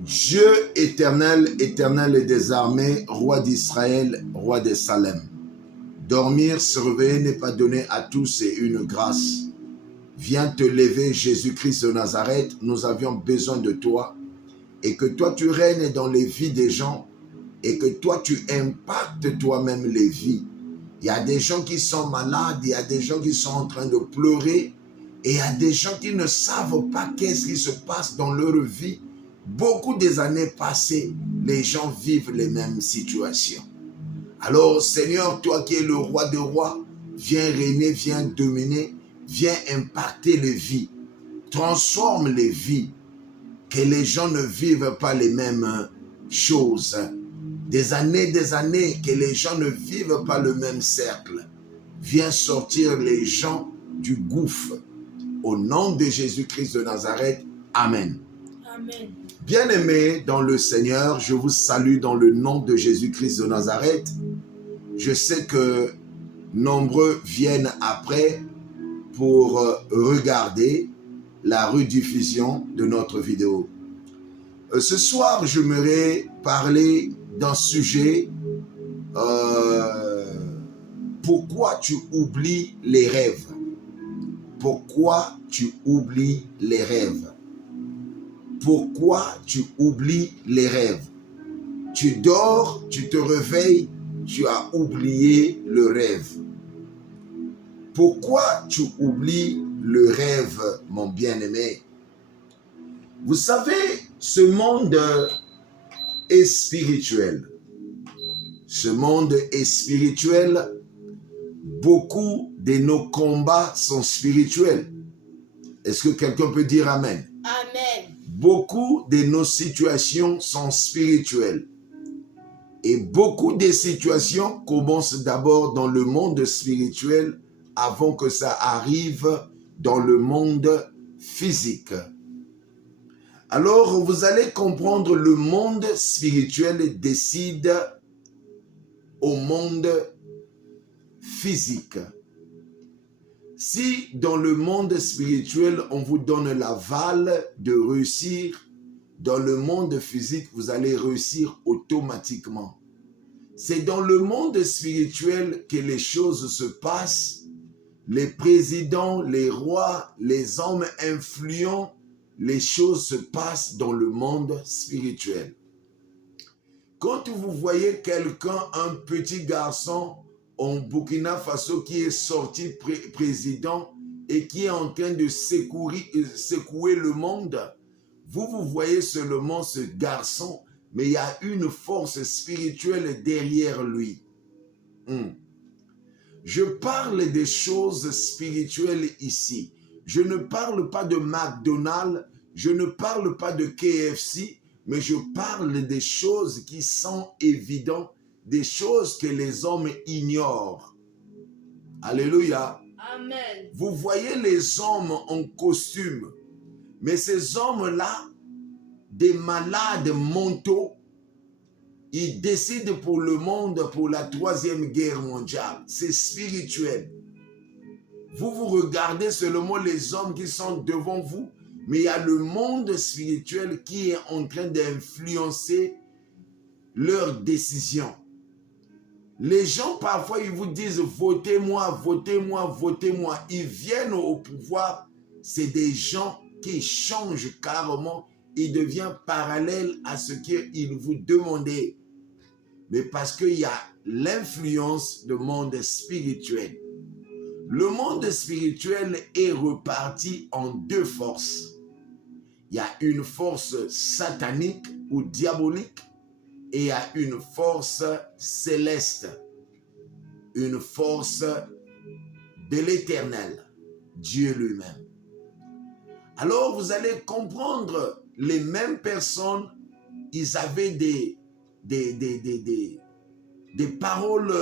Dieu éternel, éternel et des armées, roi d'Israël, roi de Salem. Dormir, se réveiller n'est pas donné à tous et une grâce. Viens te lever, Jésus-Christ de Nazareth, nous avions besoin de toi et que toi tu règnes dans les vies des gens et que toi tu impactes toi-même les vies. Il y a des gens qui sont malades, il y a des gens qui sont en train de pleurer et il y a des gens qui ne savent pas qu'est-ce qui se passe dans leur vie. Beaucoup des années passées, les gens vivent les mêmes situations. Alors, Seigneur, toi qui es le roi des rois, viens régner, viens dominer, viens impacter les vies. Transforme les vies, que les gens ne vivent pas les mêmes choses. Des années, que les gens ne vivent pas le même cercle. Viens sortir les gens du gouffre. Au nom de Jésus-Christ de Nazareth, Amen. Amen. Bien-aimés dans le Seigneur, je vous salue dans le nom de Jésus-Christ de Nazareth. Je sais que nombreux viennent après pour regarder la rediffusion de notre vidéo. Ce soir, j'aimerais parler d'un sujet, pourquoi tu oublies les rêves? Pourquoi tu oublies les rêves? Pourquoi tu oublies les rêves? Tu dors, tu te réveilles, tu as oublié le rêve. Pourquoi tu oublies le rêve, mon bien-aimé? Vous savez, ce monde est spirituel. Ce monde est spirituel. Beaucoup de nos combats sont spirituels. Est-ce que quelqu'un peut dire Amen? Amen. Beaucoup de nos situations sont spirituelles. Et beaucoup de situations commencent d'abord dans le monde spirituel avant que ça arrive dans le monde physique. Alors, vous allez comprendre, le monde spirituel décide au monde physique. Si dans le monde spirituel, on vous donne l'aval de réussir, dans le monde physique, vous allez réussir automatiquement. C'est dans le monde spirituel que les choses se passent. Les présidents, les rois, les hommes influents, les choses se passent dans le monde spirituel. Quand vous voyez quelqu'un, un petit garçon en Burkina Faso qui est sorti président et qui est en train de secouer le monde, vous voyez seulement ce garçon, mais il y a une force spirituelle derrière lui. Je parle des choses spirituelles ici. Je ne parle pas de McDonald's, je ne parle pas de KFC, mais je parle des choses qui sont évidentes, des choses que les hommes ignorent. Alléluia. Amen. Vous voyez les hommes en costume, mais ces hommes-là, des malades mentaux, ils décident pour le monde, pour la 3e guerre mondiale. C'est spirituel. Vous regardez seulement les hommes qui sont devant vous, mais il y a le monde spirituel qui est en train d'influencer leurs décisions. Les gens, parfois, ils vous disent « votez-moi, votez-moi, votez-moi ». Ils viennent au pouvoir. C'est des gens qui changent carrément. Ils deviennent parallèles à ce qu'ils vous demandaient. Mais parce qu'il y a l'influence du monde spirituel. Le monde spirituel est reparti en 2 forces. Il y a une force satanique ou diabolique et il y a une force céleste, une force de l'éternel, Dieu lui-même. Alors vous allez comprendre, les mêmes personnes, ils avaient des paroles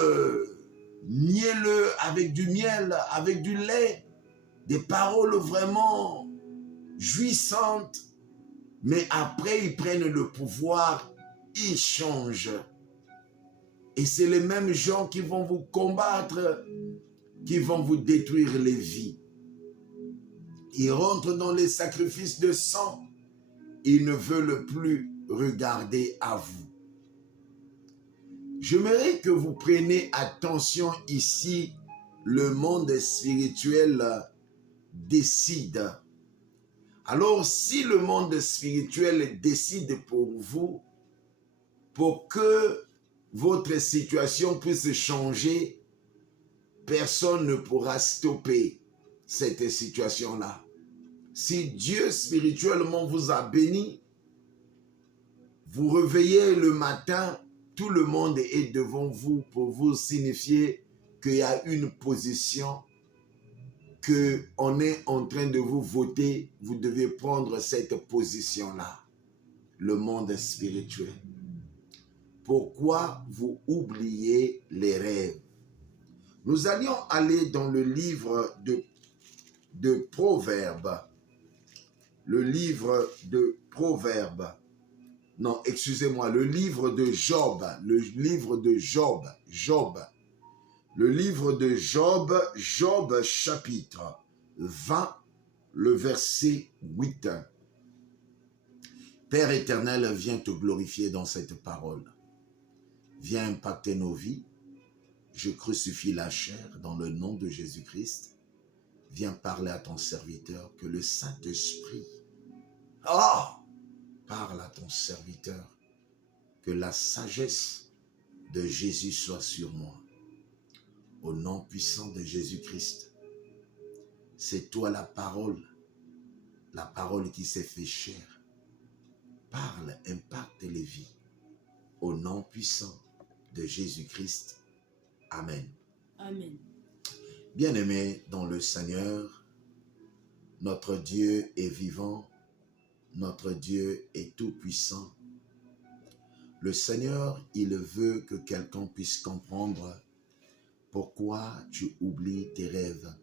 mielleuses, avec du miel, avec du lait, des paroles vraiment jouissantes, mais après ils prennent le pouvoir, ils changent. Et c'est les mêmes gens qui vont vous combattre, qui vont vous détruire les vies. Ils rentrent dans les sacrifices de sang, ils ne veulent plus regarder à vous. J'aimerais que vous preniez attention ici. Le monde spirituel décide. Alors, si le monde spirituel décide pour vous, pour que votre situation puisse changer, personne ne pourra stopper cette situation-là. Si Dieu spirituellement vous a béni, vous réveillez le matin, tout le monde est devant vous pour vous signifier qu'il y a une position, qu'on est en train de vous voter, vous devez prendre cette position-là, le monde spirituel. Pourquoi vous oubliez les rêves? Nous allions aller dans le livre de Proverbes. Le livre de Proverbes. Non, excusez-moi, le livre de Job. Le livre de Job. Job. Le livre de Job, Job chapitre 20, le verset 8. Père éternel, viens te glorifier dans cette parole. Viens impacter nos vies. Je crucifie la chair dans le nom de Jésus-Christ. Viens parler à ton serviteur, que le Saint-Esprit parle à ton serviteur, que la sagesse de Jésus soit sur moi. Au nom puissant de Jésus-Christ, c'est toi la parole qui s'est fait chair. Parle, impacte les vies. Au nom puissant de Jésus-Christ. Amen. Amen. Bien-aimés dans le Seigneur, notre Dieu est vivant, notre Dieu est tout-puissant. Le Seigneur, il veut que quelqu'un puisse comprendre pourquoi tu oublies tes rêves.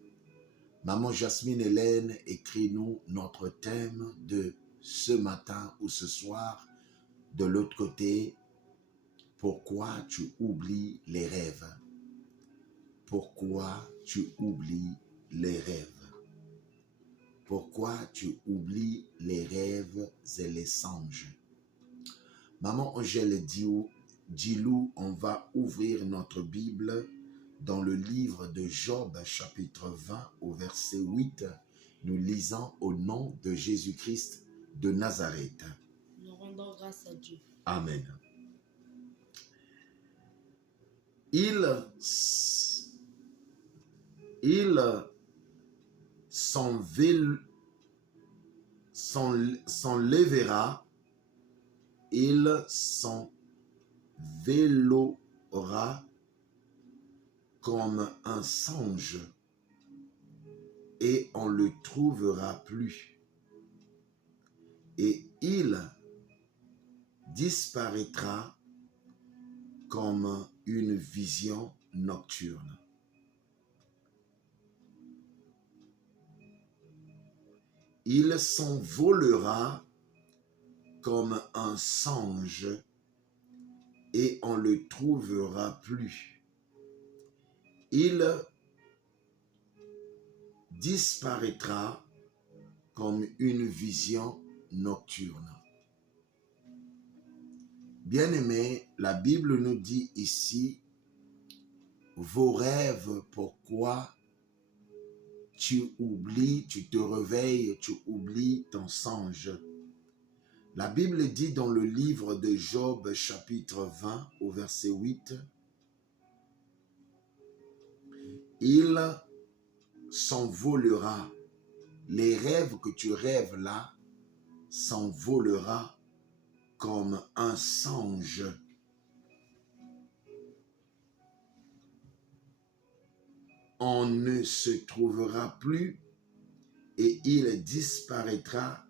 Maman Jasmine Hélène, écris-nous notre thème de ce matin ou ce soir. De l'autre côté, pourquoi tu oublies les rêves? Pourquoi tu oublies les rêves? Pourquoi tu oublies les rêves et les songes? Maman Angèle Dilou, on va ouvrir notre Bible dans le livre de Job, chapitre 20, au verset 8. Nous lisons au nom de Jésus-Christ de Nazareth. Nous rendons grâce à Dieu. Amen. Il s'enlèvera, il s'envélera comme un songe et on le trouvera plus. Et il disparaîtra comme une vision nocturne. Il s'envolera comme un songe et on le trouvera plus. Il disparaîtra comme une vision nocturne. Bien-aimés, la Bible nous dit ici, vos rêves, pourquoi tu oublies, tu te réveilles, tu oublies ton songe. La Bible dit dans le livre de Job, chapitre 20, au verset 8, il s'envolera. Les rêves que tu rêves là s'envolera comme un songe. On ne se trouvera plus et il disparaîtra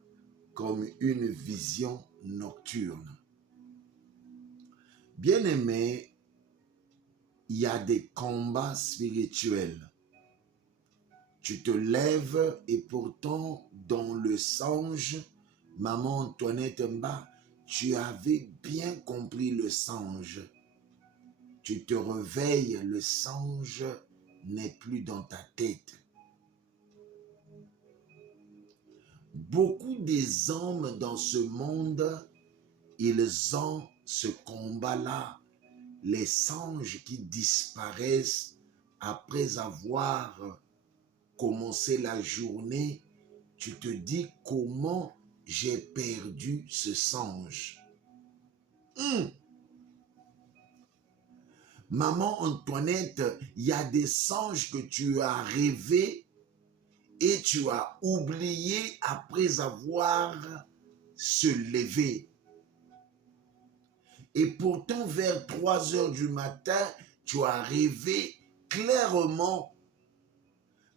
comme une vision nocturne. Bien-aimés, il y a des combats spirituels. Tu te lèves et pourtant dans le songe, maman Antoinette Mba, tu avais bien compris le songe. Tu te réveilles, le songe n'est plus dans ta tête. Beaucoup des hommes dans ce monde, ils ont ce combat-là, les anges qui disparaissent après avoir commencé la journée. Tu te dis comment j'ai perdu ce singe. Maman Antoinette, il y a des songes que tu as rêvés et tu as oublié après avoir se levé. Et pourtant, vers 3 heures du matin, tu as rêvé clairement.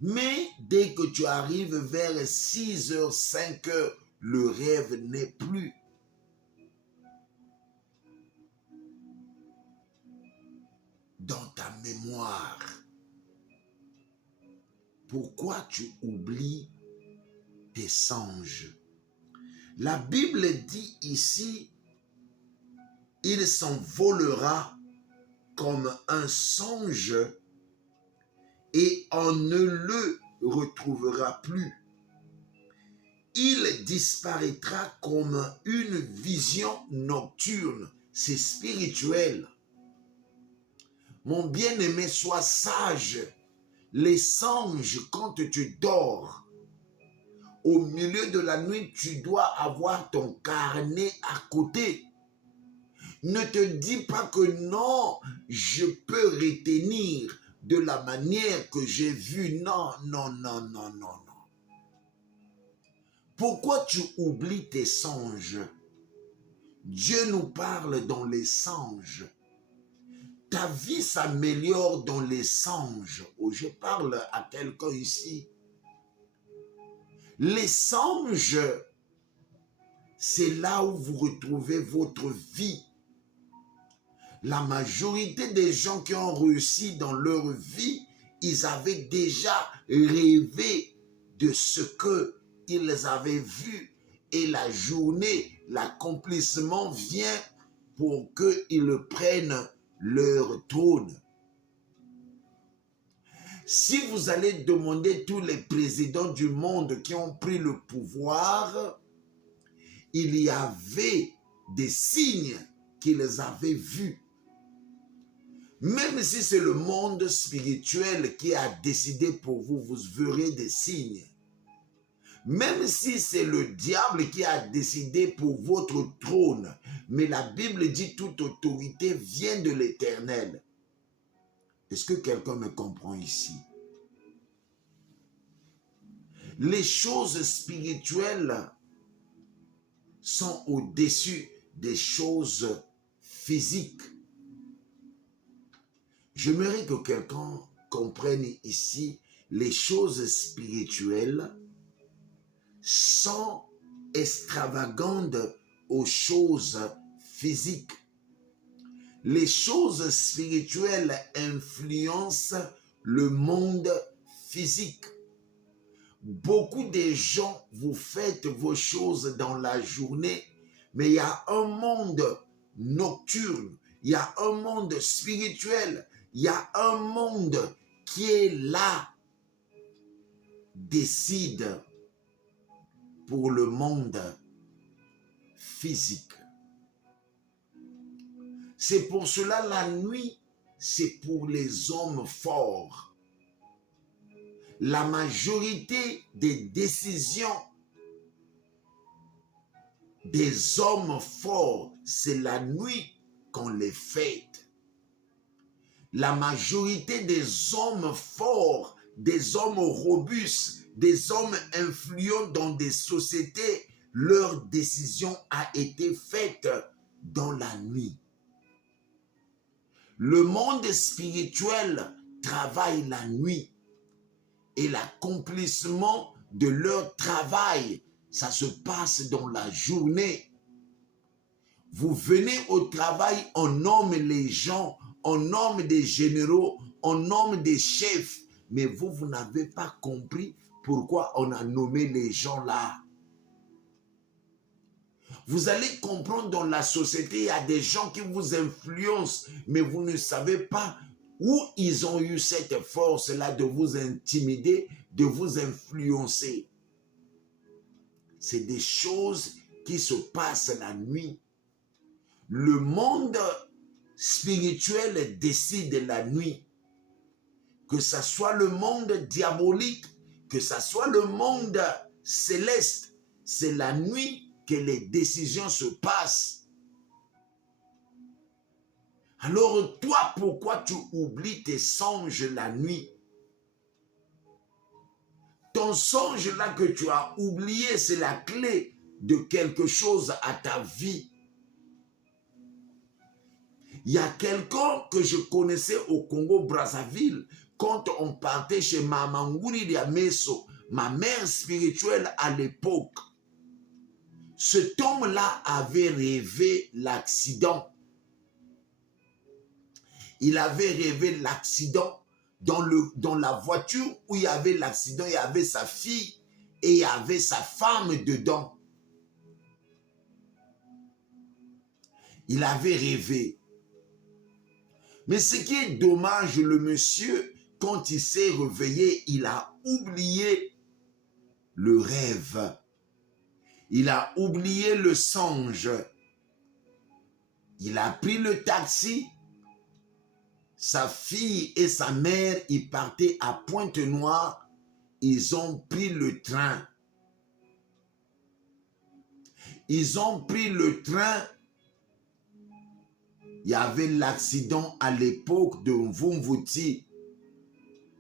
Mais dès que tu arrives vers 6 heures, 5 heures, le rêve n'est plus. Dans ta mémoire. Pourquoi tu oublies tes songes? La Bible dit ici, il s'envolera comme un songe et on ne le retrouvera plus. Il disparaîtra comme une vision nocturne. C'est spirituel. Mon bien-aimé, sois sage. Les songes, quand tu dors, au milieu de la nuit, tu dois avoir ton carnet à côté. Ne te dis pas que non, je peux retenir de la manière que j'ai vu. Non, non, non, non, non, non. Pourquoi tu oublies tes songes? Dieu nous parle dans les songes. Ta vie s'améliore dans les songes. Oh, je parle à quelqu'un ici. Les songes, c'est là où vous retrouvez votre vie. La majorité des gens qui ont réussi dans leur vie, ils avaient déjà rêvé de ce qu'ils avaient vu. Et la journée, l'accomplissement vient pour qu'ils prennent leur trône. Si vous allez demander tous les présidents du monde qui ont pris le pouvoir, il y avait des signes qu'ils avaient vus. Même si c'est le monde spirituel qui a décidé pour vous, vous verrez des signes. Même si c'est le diable qui a décidé pour votre trône, mais la Bible dit toute autorité vient de l'Éternel. Est-ce que quelqu'un me comprend ici? Les choses spirituelles sont au-dessus des choses physiques. J'aimerais que quelqu'un comprenne ici, les choses spirituelles sont extravagantes aux choses physiques. Les choses spirituelles influencent le monde physique. Beaucoup de gens, vous faites vos choses dans la journée, mais il y a un monde nocturne, il y a un monde spirituel, il y a un monde qui est là, décide pour le monde physique. C'est pour cela la nuit, c'est pour les hommes forts. La majorité des décisions des hommes forts, c'est la nuit qu'on les fait. La majorité des hommes forts, des hommes robustes, des hommes influents dans des sociétés, leur décision a été faite dans la nuit. Le monde spirituel travaille la nuit et l'accomplissement de leur travail, ça se passe dans la journée. Vous venez au travail, on nomme les gens, on nomme des généraux, on nomme des chefs, mais vous n'avez pas compris pourquoi on a nommé les gens là. Vous allez comprendre dans la société, il y a des gens qui vous influencent, mais vous ne savez pas où ils ont eu cette force-là de vous intimider, de vous influencer. C'est des choses qui se passent la nuit. le monde spirituel décide la nuit. Que ce soit le monde diabolique, que ce soit le monde céleste, c'est la nuit que les décisions se passent. Alors toi, pourquoi tu oublies tes songes la nuit? Ton songe là que tu as oublié, c'est la clé de quelque chose à ta vie. Il y a quelqu'un que je connaissais au Congo-Brazzaville, quand on partait chez Maman Nguri Diameso, ma mère spirituelle à l'époque. Cet homme-là avait rêvé l'accident. Il avait rêvé l'accident dans la voiture où il y avait l'accident, il y avait sa fille et il y avait sa femme dedans. Il avait rêvé. Mais ce qui est dommage, le monsieur, quand il s'est réveillé, il a oublié le rêve. Il a oublié le songe. Il a pris le taxi. Sa fille et sa mère, ils partaient à Pointe-Noire. Ils ont pris le train. Ils ont pris le train. Il y avait l'accident à l'époque de Mvumvuti.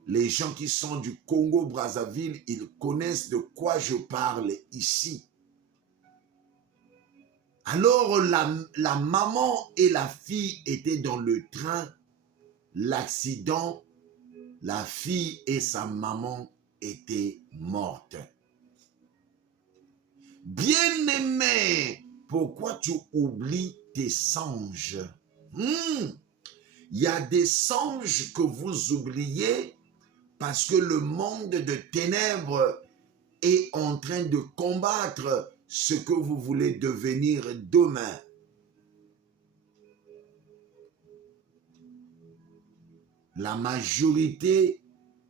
Les gens qui sont du Congo-Brazzaville, ils connaissent de quoi je parle ici. Alors la maman et la fille étaient dans le train. L'accident, la fille et sa maman étaient mortes. Bien-aimé, pourquoi tu oublies tes songes? Il y a des songes que vous oubliez parce que le monde de ténèbres est en train de combattre ce que vous voulez devenir demain. La majorité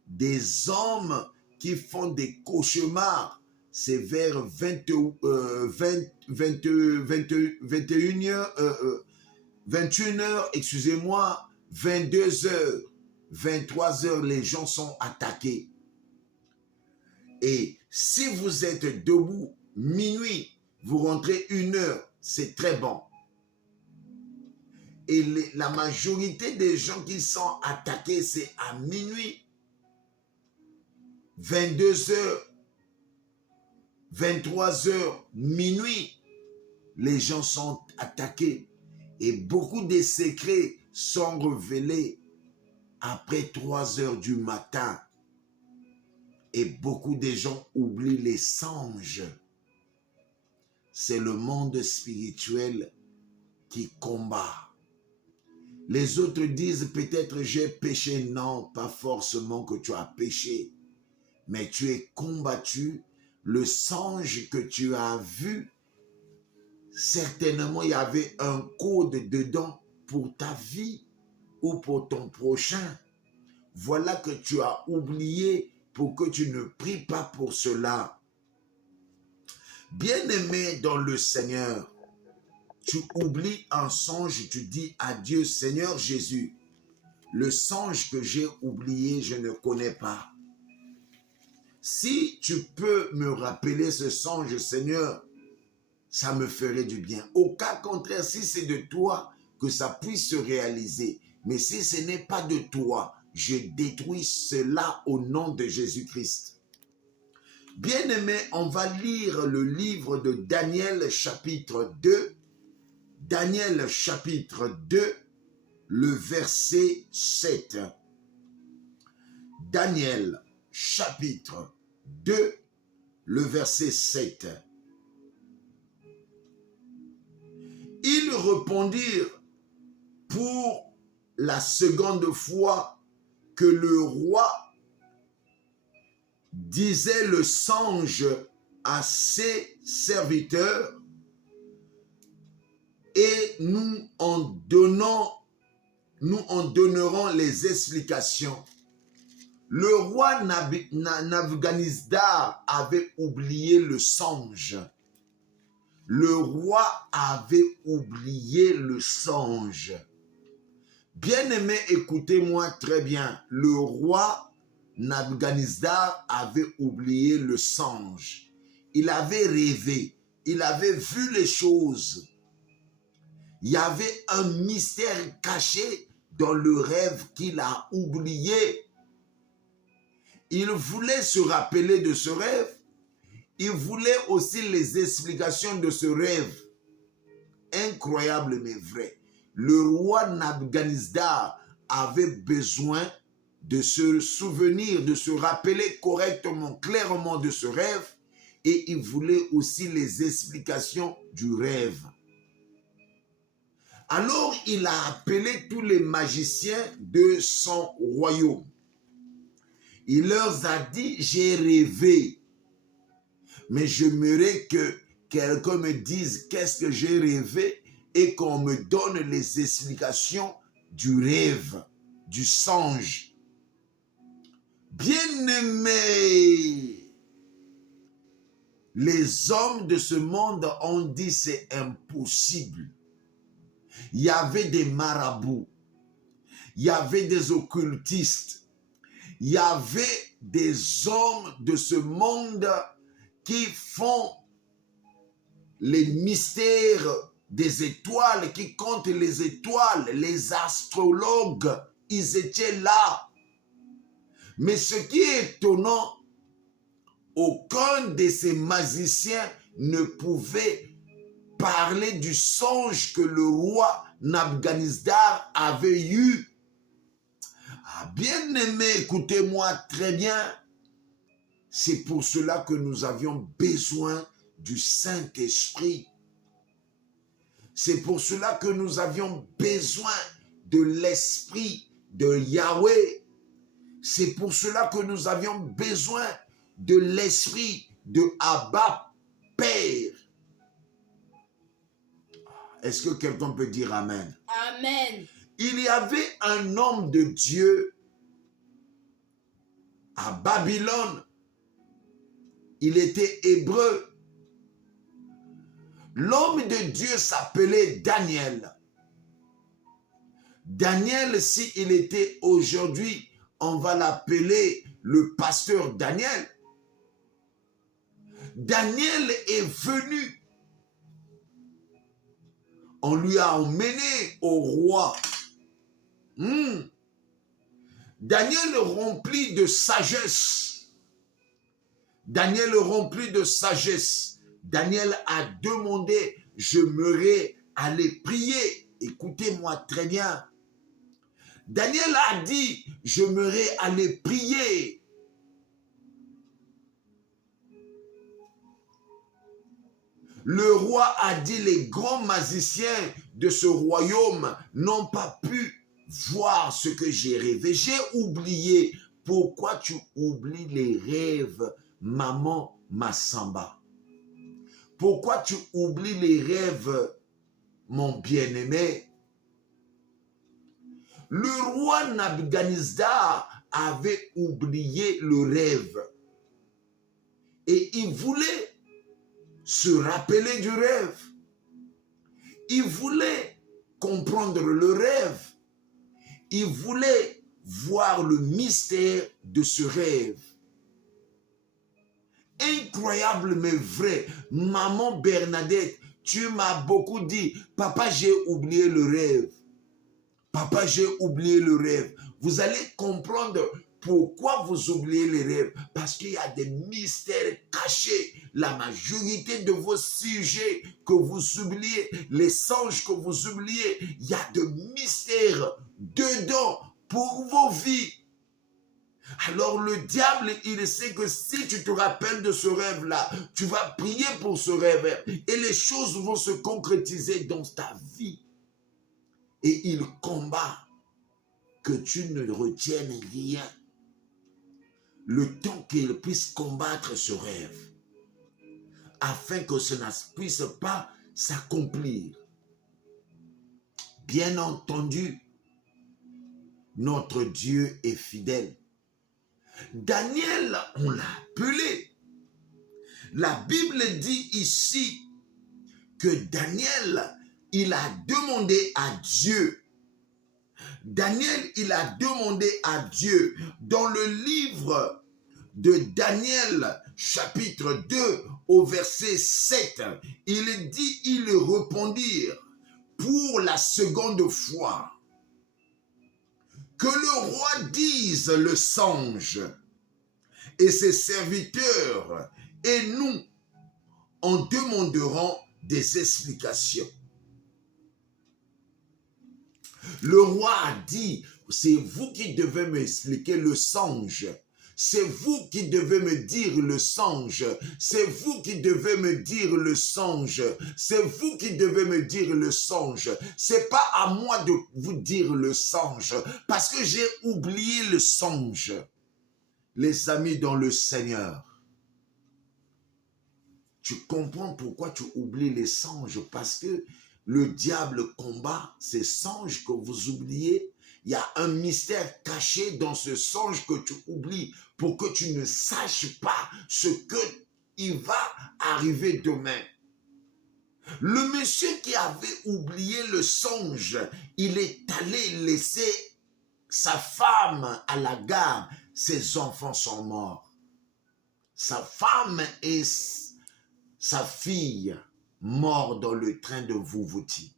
des hommes qui font des cauchemars, c'est vers 21h, excusez-moi, 22h, 23h, les gens sont attaqués. Et si vous êtes debout, minuit, vous rentrez 1h, c'est très bon. Et la majorité des gens qui sont attaqués, c'est à minuit, 22h, 23h, minuit, les gens sont attaqués. Et beaucoup de secrets sont révélés après 3h du matin. Et beaucoup de gens oublient les songes. C'est le monde spirituel qui combat. Les autres disent peut-être j'ai péché. Non, pas forcément que tu as péché. Mais tu es combattu. Le songe que tu as vu, certainement il y avait un code dedans pour ta vie ou pour ton prochain. Voilà que tu as oublié pour que tu ne pries pas pour cela. Bien-aimé dans le Seigneur, tu oublies un songe, tu dis à Dieu, Seigneur Jésus, le songe que j'ai oublié, je ne connais pas. Si tu peux me rappeler ce songe, Seigneur, ça me ferait du bien. Au cas contraire, si c'est de toi, que ça puisse se réaliser. Mais si ce n'est pas de toi, je détruis cela au nom de Jésus-Christ. Bien-aimé, on va lire le livre de Daniel chapitre 2. Daniel chapitre 2, le verset 7. Daniel chapitre 2, le verset 7. Ils répondirent pour la seconde fois que le roi disait le songe à ses serviteurs et nous en donnerons les explications. Le roi Nabuchodonosor avait oublié le songe. le roi avait oublié le songe. Bien-aimé, écoutez-moi très bien. Le roi Nabuchodonosor avait oublié le songe. Il avait rêvé. Il avait vu les choses. Il y avait un mystère caché dans le rêve qu'il a oublié. Il voulait se rappeler de ce rêve. Il voulait aussi les explications de ce rêve. Incroyable mais vrai. Le roi Nabuchodonosor avait besoin de se souvenir, de se rappeler correctement, clairement de ce rêve, et il voulait aussi les explications du rêve. Alors il a appelé tous les magiciens de son royaume. Il leur a dit, j'ai rêvé, mais j'aimerais que quelqu'un me dise qu'est-ce que j'ai rêvé et qu'on me donne les explications du rêve, du songe. Bien-aimés, les hommes de ce monde ont dit c'est impossible. Il y avait des marabouts, il y avait des occultistes, il y avait des hommes de ce monde qui font les mystères des étoiles, qui comptent les étoiles, les astrologues, ils étaient là. Mais ce qui est étonnant, aucun de ces magiciens ne pouvait parler du songe que le roi Nabuchodonosor avait eu. Ah, bien aimé, écoutez-moi très bien. C'est pour cela que nous avions besoin du Saint-Esprit. C'est pour cela que nous avions besoin de l'Esprit de Yahweh. C'est pour cela que nous avions besoin de l'Esprit de Abba, Père. Est-ce que quelqu'un peut dire Amen? Amen. Il y avait un homme de Dieu à Babylone. Il était hébreu. L'homme de Dieu s'appelait Daniel. Daniel, s'il était aujourd'hui, on va l'appeler le pasteur Daniel. Daniel est venu. On lui a emmené au roi. Daniel rempli de sagesse. Daniel rempli de sagesse. Daniel a demandé, j'aimerais aller prier. Écoutez-moi très bien. Daniel a dit, j'aimerais aller prier. Le roi a dit, les grands magiciens de ce royaume n'ont pas pu voir ce que j'ai rêvé. J'ai oublié. Pourquoi tu oublies les rêves, maman Massamba? Pourquoi tu oublies les rêves, mon bien-aimé? Le roi Nabuchodonosor avait oublié le rêve. Et il voulait se rappeler du rêve. Il voulait comprendre le rêve. Il voulait voir le mystère de ce rêve. Incroyable mais vrai. Maman Bernadette, tu m'as beaucoup dit, papa, j'ai oublié le rêve. Papa, j'ai oublié le rêve. Vous allez comprendre pourquoi vous oubliez les rêves. Parce qu'il y a des mystères cachés. La majorité de vos sujets que vous oubliez, les songes que vous oubliez, il y a des mystères dedans pour vos vies. Alors le diable, il sait que si tu te rappelles de ce rêve-là, tu vas prier pour ce rêve et les choses vont se concrétiser dans ta vie. Et il combat que tu ne retiennes rien. Le temps qu'il puisse combattre ce rêve, afin que cela ne puisse pas s'accomplir. Bien entendu, notre Dieu est fidèle. Daniel, on l'a appelé. La Bible dit ici que Daniel, il a demandé à Dieu. Daniel, il a demandé à Dieu dans le livre de Daniel, chapitre 2, au verset 7, il dit, ils répondirent pour la seconde fois que le roi dise le songe et ses serviteurs et nous en demanderons des explications. Le roi a dit, c'est vous qui devez m'expliquer le songe. C'est vous qui devez me dire le songe. C'est vous qui devez me dire le songe. C'est vous qui devez me dire le songe. C'est pas à moi de vous dire le songe parce que j'ai oublié le songe. Les amis dans le Seigneur, tu comprends pourquoi tu oublies les songes? Parce que le diable combat ces songes que vous oubliez. Il y a un mystère caché dans ce songe que tu oublies pour que tu ne saches pas ce qu'il va arriver demain. Le monsieur qui avait oublié le songe, il est allé laisser sa femme à la gare. Ses enfants sont morts. Sa femme et sa fille morts dans le train de Vouvouti.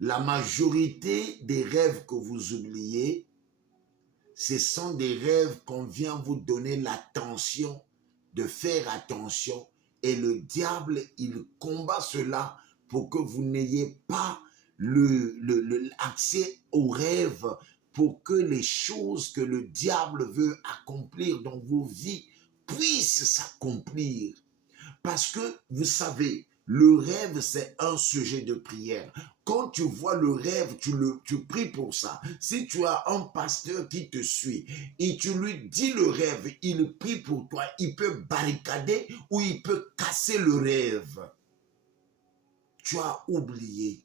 La majorité des rêves que vous oubliez, ce sont des rêves qu'on vient vous donner l'attention, de faire attention. Et le diable, il combat cela pour que vous n'ayez pas l'accès aux rêves, pour que les choses que le diable veut accomplir dans vos vies puissent s'accomplir. Parce que, vous savez, le rêve, c'est un sujet de prière. Quand tu vois le rêve, tu pries pour ça. Si tu as un pasteur qui te suit et tu lui dis le rêve, il prie pour toi, il peut barricader ou il peut casser le rêve. Tu as oublié.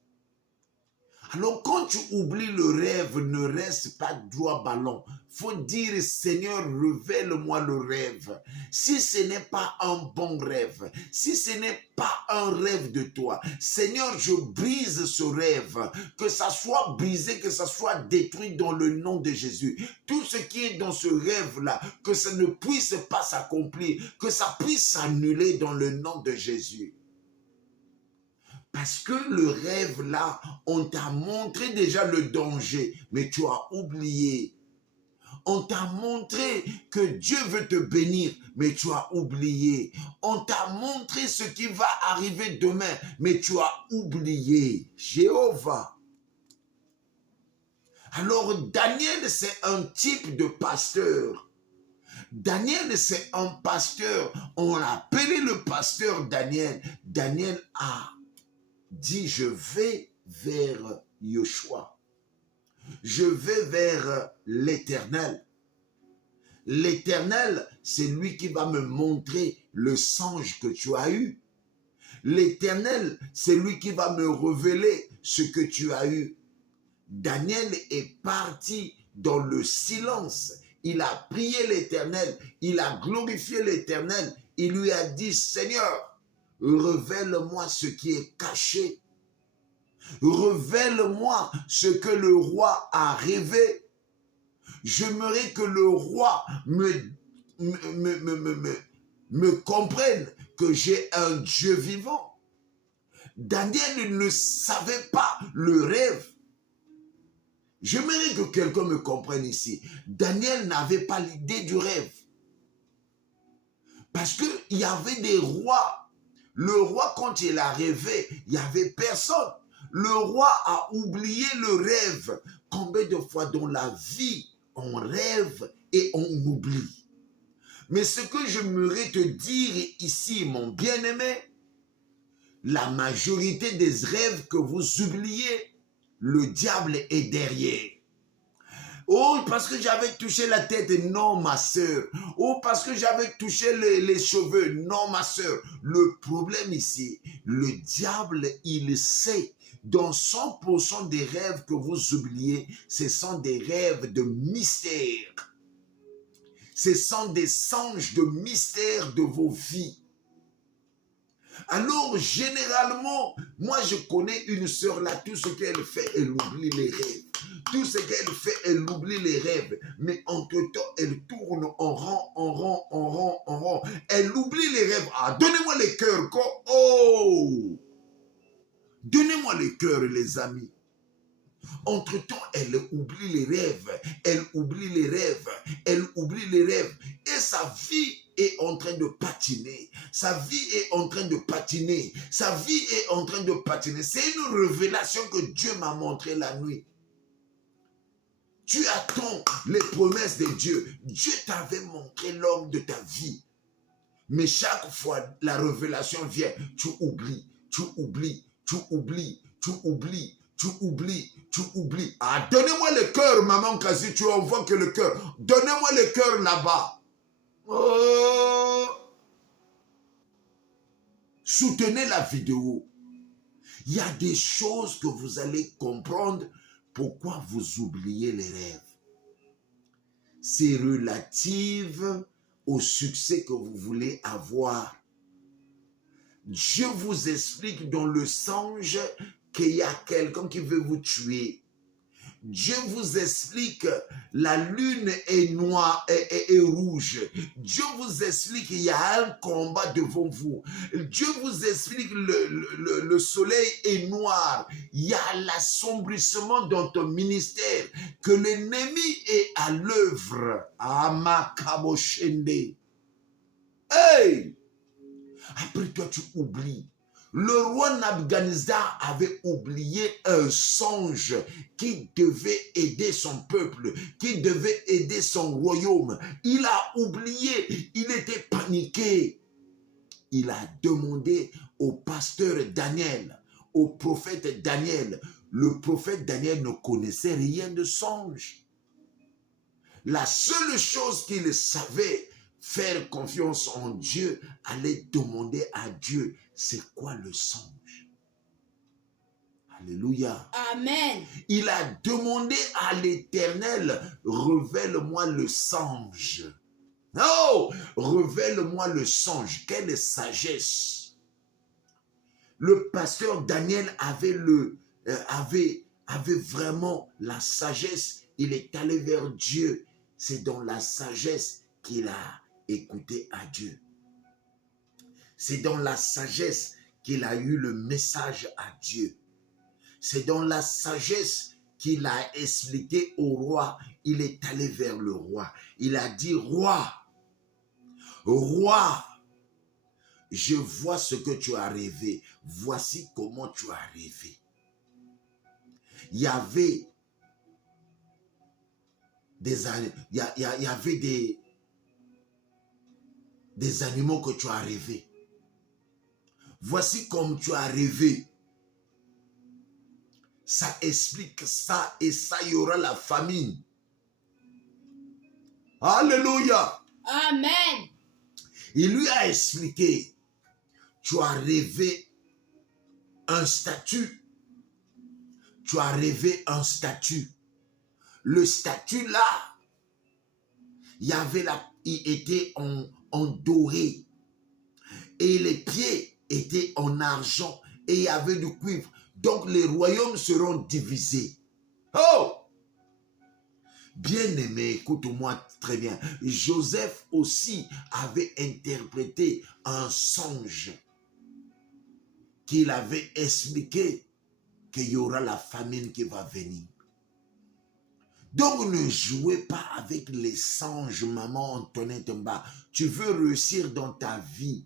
Alors quand tu oublies le rêve, ne reste pas droit ballon. Faut dire, Seigneur, révèle-moi le rêve. Si ce n'est pas un bon rêve, si ce n'est pas un rêve de toi, Seigneur, je brise ce rêve. Que ça soit brisé, que ça soit détruit dans le nom de Jésus. Tout ce qui est dans ce rêve-là, que ça ne puisse pas s'accomplir, que ça puisse s'annuler dans le nom de Jésus. Parce que le rêve là, on t'a montré déjà le danger, mais tu as oublié. On t'a montré que Dieu veut te bénir, mais tu as oublié. On t'a montré ce qui va arriver demain, mais tu as oublié. Jéhovah. Alors Daniel, c'est un type de pasteur. Daniel, c'est un pasteur. On l'a appelé le pasteur Daniel. Daniel a dit, je vais vers Yeshua. Je vais vers l'Éternel. L'Éternel, c'est lui qui va me montrer le songe que tu as eu. L'Éternel, c'est lui qui va me révéler ce que tu as eu. Daniel est parti dans le silence. Il a prié l'Éternel. Il a glorifié l'Éternel. Il lui a dit, Seigneur, révèle-moi ce qui est caché. Révèle-moi ce que le roi a rêvé. J'aimerais que le roi me comprenne que j'ai un Dieu vivant. Daniel ne savait pas le rêve. J'aimerais que quelqu'un me comprenne ici. Daniel n'avait pas l'idée du rêve. Parce qu'il y avait des rois. Le roi, quand il a rêvé, il n'y avait personne. Le roi a oublié le rêve. Combien de fois dans la vie, on rêve et on oublie? Mais ce que j'aimerais te dire ici, mon bien-aimé, la majorité des rêves que vous oubliez, le diable est derrière. Oh, parce que j'avais touché la tête. Non, ma soeur. Oh, parce que j'avais touché les cheveux. Non, ma soeur. Le problème ici, le diable, il sait. Dans 100% des rêves que vous oubliez, ce sont des rêves de mystère. Ce sont des songes de mystère de vos vies. Alors, généralement, moi, je connais une sœur là, tout ce qu'elle fait, elle oublie les rêves. Tout ce qu'elle fait, elle oublie les rêves. Mais entre-temps, elle tourne en rond, en rond, en rond, en rond. Elle oublie les rêves. Ah, donnez-moi les cœurs. Oh! Donnez-moi les cœurs, les amis. Entre-temps, elle oublie les rêves. Elle oublie les rêves. Elle oublie les rêves. Et sa vie est en train de patiner. Sa vie est en train de patiner. Sa vie est en train de patiner. C'est une révélation que Dieu m'a montrée la nuit. Tu attends les promesses de Dieu. Dieu t'avait montré l'homme de ta vie. Mais chaque fois la révélation vient, tu oublies, tu oublies, tu oublies, tu oublies, tu oublies, tu oublies. Ah, donnez-moi le cœur, maman Kazi, tu envoies que le cœur. Donnez-moi le cœur là-bas. Oh. Soutenez la vidéo. Il y a des choses que vous allez comprendre pourquoi vous oubliez les rêves. C'est relatif au succès que vous voulez avoir. Dieu vous explique dans le songe qu'il y a quelqu'un qui veut vous tuer. Dieu vous explique la lune est noire et rouge. Dieu vous explique qu'il y a un combat devant vous. Dieu vous explique le soleil est noir. Il y a l'assombrissement dans ton ministère. Que l'ennemi est à l'œuvre. Amakaboshende. Hey! Après toi, tu oublies. Le roi Nabuchodonosor avait oublié un songe qui devait aider son peuple, qui devait aider son royaume. Il a oublié, il était paniqué. Il a demandé au pasteur Daniel, au prophète Daniel. Le prophète Daniel ne connaissait rien de songe. La seule chose qu'il savait, faire confiance en Dieu, aller demander à Dieu, c'est quoi le songe? Alléluia. Amen. Il a demandé à l'Éternel, révèle-moi le songe. Oh, révèle-moi le songe. Quelle sagesse. Le pasteur Daniel avait vraiment la sagesse. Il est allé vers Dieu. C'est dans la sagesse qu'il a écouté à Dieu. C'est dans la sagesse qu'il a eu le message à Dieu. C'est dans la sagesse qu'il a expliqué au roi. Il est allé vers le roi. Il a dit, roi, roi, je vois ce que tu as rêvé. Voici comment tu as rêvé. Il y avait des animaux que tu as rêvé. Voici comme tu as rêvé. Ça explique ça et ça, il y aura la famine. Alléluia. Amen. Il lui a expliqué, tu as rêvé un statut. Tu as rêvé un statut. Le statut là, il était en doré. Et les pieds étaient en argent. Et il y avait du cuivre. Donc les royaumes seront divisés. Oh! Bien-aimé, écoute-moi très bien. Joseph aussi avait interprété un songe qu'il avait expliqué qu'il y aura la famine qui va venir. Donc ne jouez pas avec les songes, maman Antoinette Mba. Tu veux réussir dans ta vie.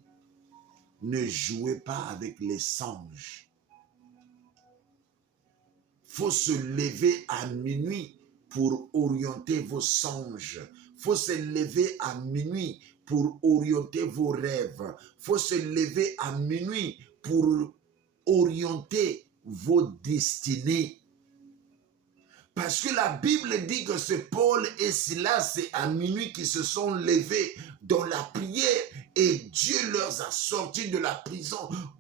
Ne jouez pas avec les songes. Il faut se lever à minuit pour orienter vos songes. Il faut se lever à minuit pour orienter vos rêves. Il faut se lever à minuit pour orienter vos destinées. Parce que la Bible dit que c'est Paul et Silas, c'est à minuit qui se sont levés dans la prière et Dieu leur a sortis de la prison.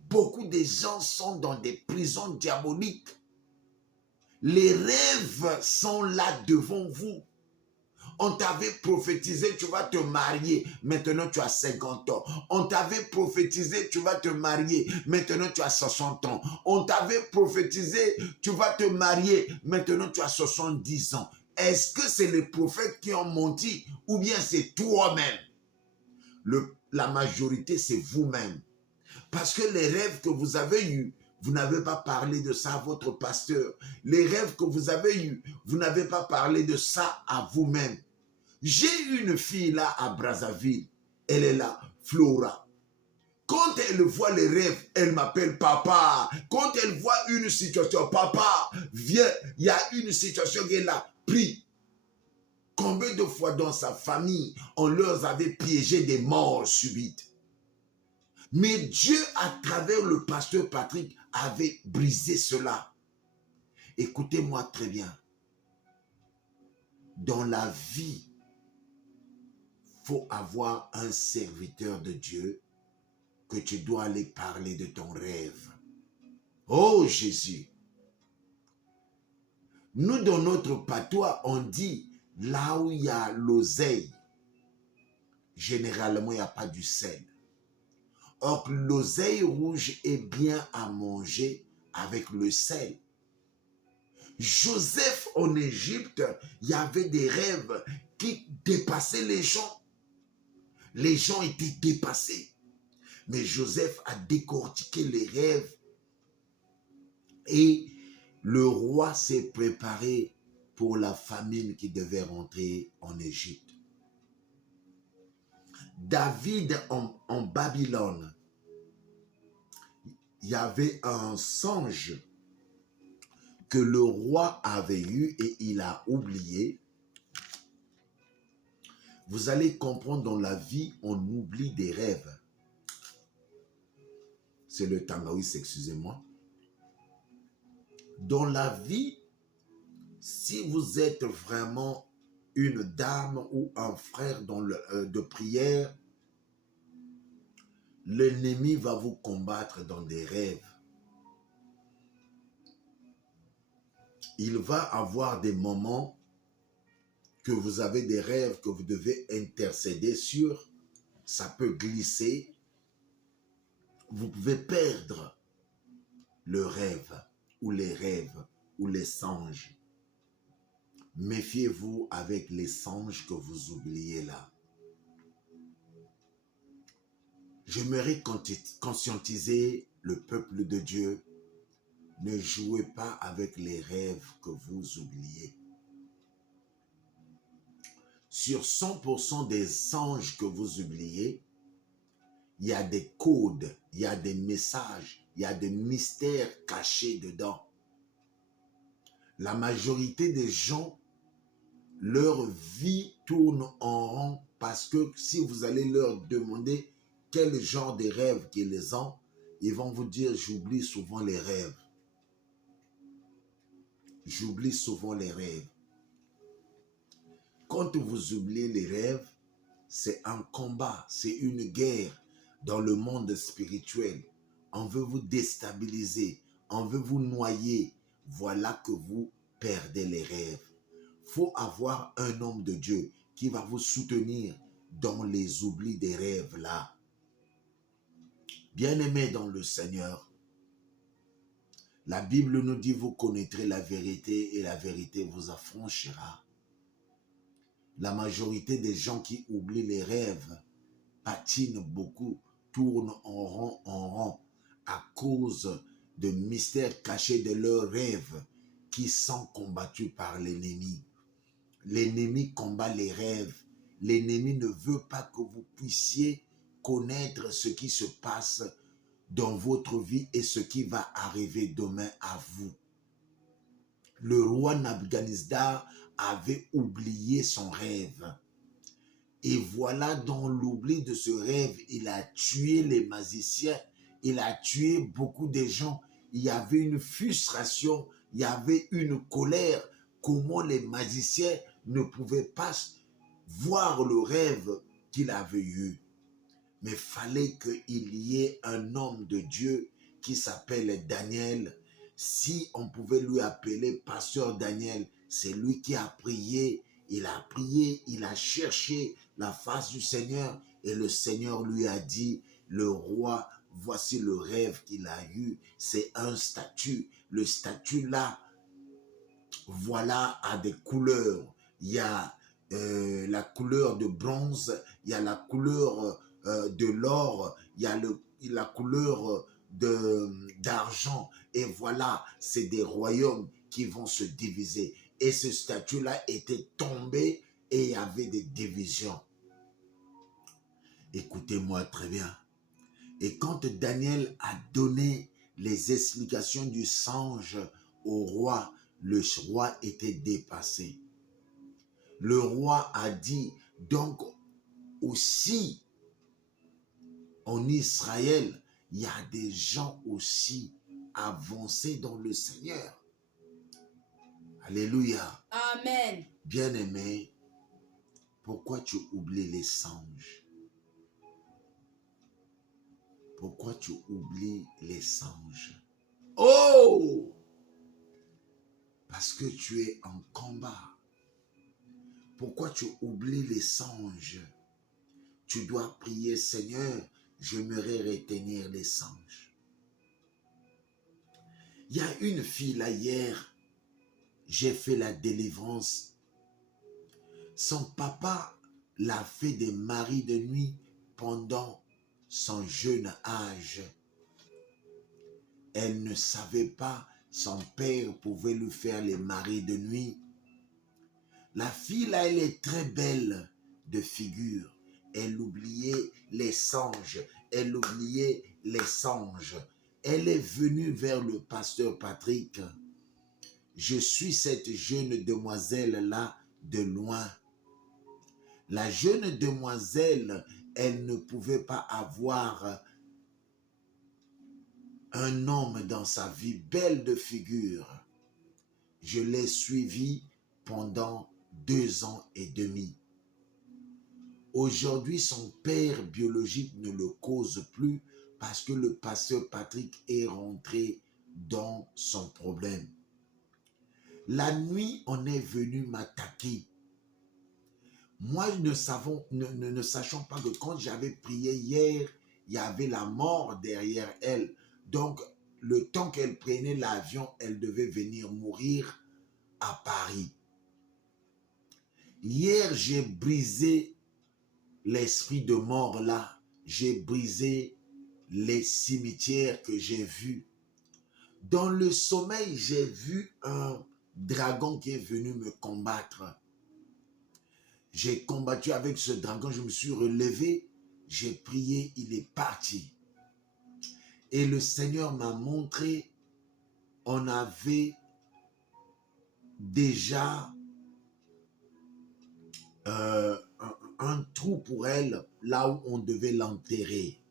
Beaucoup de gens sont dans des prisons diaboliques. Les rêves sont là devant vous. On t'avait prophétisé, tu vas te marier. Maintenant, tu as 50 ans. On t'avait prophétisé, tu vas te marier. Maintenant, tu as 60 ans. On t'avait prophétisé, tu vas te marier. Maintenant, tu as 70 ans. Est-ce que c'est les prophètes qui ont menti ou bien c'est toi-même? La majorité, c'est vous-même. Parce que les rêves que vous avez eus, vous n'avez pas parlé de ça à votre pasteur. Les rêves que vous avez eus, vous n'avez pas parlé de ça à vous-même. J'ai une fille là à Brazzaville. Elle est là, Flora. Quand elle voit les rêves, elle m'appelle papa. Quand elle voit une situation, papa, viens, il y a une situation qui est là, prie. Combien de fois dans sa famille, on leur avait piégé des morts subites? Mais Dieu, à travers le pasteur Patrick, avait brisé cela. Écoutez-moi très bien. Dans la vie, il faut avoir un serviteur de Dieu que tu dois aller parler de ton rêve. Oh Jésus! Nous, dans notre patois, on dit, là où il y a l'oseille, généralement, il n'y a pas du sel. Or, l'oseille rouge est bien à manger avec le sel. Joseph en Égypte, il y avait des rêves qui dépassaient les gens. Les gens étaient dépassés. Mais Joseph a décortiqué les rêves et le roi s'est préparé pour la famine qui devait rentrer en Égypte. David en Babylone, il y avait un songe que le roi avait eu et il a oublié. Vous allez comprendre, dans la vie, on oublie des rêves. C'est le tangaouis, excusez-moi. Dans la vie, si vous êtes vraiment une dame ou un frère de prière, l'ennemi va vous combattre dans des rêves. Il va avoir des moments que vous avez des rêves que vous devez intercéder sur. Ça peut glisser. Vous pouvez perdre le rêve ou les rêves ou les songes. Méfiez-vous avec les songes que vous oubliez là. J'aimerais conscientiser le peuple de Dieu. Ne jouez pas avec les rêves que vous oubliez. Sur 100% des songes que vous oubliez, il y a des codes, il y a des messages, il y a des mystères cachés dedans. La majorité des gens, leur vie tourne en rond parce que si vous allez leur demander quel genre de rêves qu'ils ont, ils vont vous dire, j'oublie souvent les rêves. J'oublie souvent les rêves. Quand vous oubliez les rêves, c'est un combat, c'est une guerre dans le monde spirituel. On veut vous déstabiliser, on veut vous noyer. Voilà que vous perdez les rêves. Il faut avoir un homme de Dieu qui va vous soutenir dans les oublis des rêves là. Bien-aimés dans le Seigneur, la Bible nous dit, vous connaîtrez la vérité et la vérité vous affranchira. La majorité des gens qui oublient les rêves patinent beaucoup, tournent en rond à cause de mystères cachés de leurs rêves qui sont combattus par l'ennemi. L'ennemi combat les rêves. L'ennemi ne veut pas que vous puissiez connaître ce qui se passe dans votre vie et ce qui va arriver demain à vous. Le roi Nabuchodonosor avait oublié son rêve. Et voilà, dans l'oubli de ce rêve, il a tué les magiciens, il a tué beaucoup de gens. Il y avait une frustration, il y avait une colère. Comment les magiciens ne pouvaient pas voir le rêve qu'il avait eu. Mais il fallait qu'il y ait un homme de Dieu qui s'appelle Daniel. Si on pouvait lui appeler pasteur Daniel, c'est lui qui a prié il a prié, il a cherché la face du Seigneur et le Seigneur lui a dit, le roi, voici le rêve qu'il a eu, c'est un statut. Le statut là, voilà, a des couleurs. Il y a la couleur de bronze, il y a la couleur de l'or, il y a la couleur d'argent. Et voilà, c'est des royaumes qui vont se diviser. Et ce statut-là était tombé et il y avait des divisions. Écoutez-moi très bien. Et quand Daniel a donné les explications du songe au roi, le roi était dépassé. Le roi a dit, donc aussi en Israël, il y a des gens aussi avancés dans le Seigneur. Alléluia. Amen. Bien-aimé, pourquoi tu oublies les songes? Pourquoi tu oublies les songes? Oh! Parce que tu es en combat. Pourquoi tu oublies les songes? Tu dois prier, Seigneur, j'aimerais retenir les songes. Il y a une fille là hier, j'ai fait la délivrance. Son papa l'a fait des maris de nuit pendant son jeune âge. Elle ne savait pas, son père pouvait lui faire les maris de nuit. La fille là, elle est très belle de figure. Elle oubliait les songes. Elle oubliait les songes. Elle est venue vers le pasteur Patrick. Je suis cette jeune demoiselle-là de loin. La jeune demoiselle, elle ne pouvait pas avoir un homme dans sa vie, belle de figure. Je l'ai suivie pendant 2 ans et demi. Aujourd'hui, son père biologique ne le cause plus parce que le pasteur Patrick est rentré dans son problème. La nuit, on est venu m'attaquer. Moi, ne sachant pas que quand j'avais prié hier, il y avait la mort derrière elle. Donc, le temps qu'elle prenait l'avion, elle devait venir mourir à Paris. Hier, j'ai brisé l'esprit de mort là. J'ai brisé les cimetières que j'ai vus. Dans le sommeil, j'ai vu un dragon qui est venu me combattre. J'ai combattu avec ce dragon, je me suis relevé, j'ai prié, il est parti. Et le Seigneur m'a montré, on avait déjà un trou pour elle, là où on devait l'enterrer.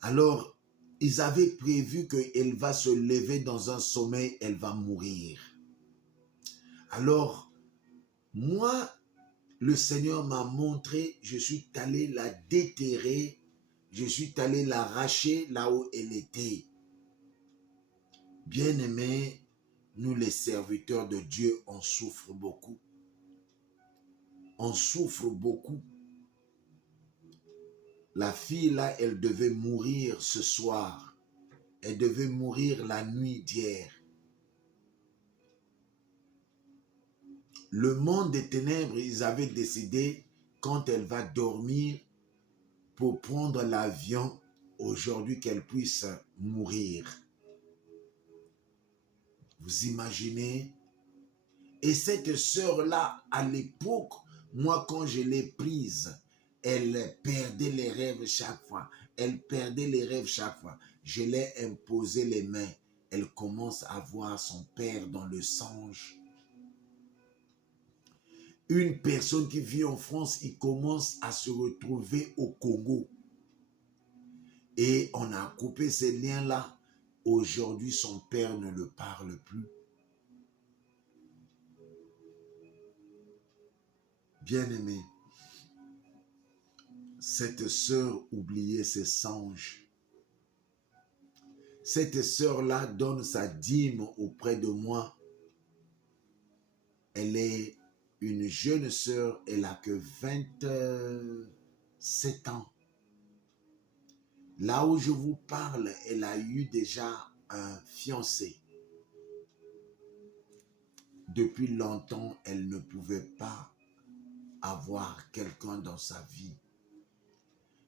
Alors, ils avaient prévu qu'elle va se lever dans un sommeil, elle va mourir. Alors, moi, le Seigneur m'a montré, je suis allé la déterrer, je suis allé l'arracher là où elle était. Bien-aimés, nous les serviteurs de Dieu, on souffre beaucoup. On souffre beaucoup. La fille là, elle devait mourir ce soir. Elle devait mourir la nuit d'hier. Le monde des ténèbres, ils avaient décidé, quand elle va dormir, pour prendre l'avion, aujourd'hui qu'elle puisse mourir. Vous imaginez? Et cette sœur-là, à l'époque, moi quand je l'ai prise, elle perdait les rêves chaque fois. Elle perdait les rêves chaque fois. Je l'ai imposé les mains. Elle commence à voir son père dans le songe. Une personne qui vit en France, il commence à se retrouver au Congo. Et on a coupé ces liens-là. Aujourd'hui, son père ne le parle plus. Bien-aimé, cette sœur oubliait ses songes. Cette sœur-là donne sa dîme auprès de moi. Elle est une jeune sœur, elle a que 27 ans. Là où je vous parle, elle a eu déjà un fiancé. Depuis longtemps, elle ne pouvait pas avoir quelqu'un dans sa vie.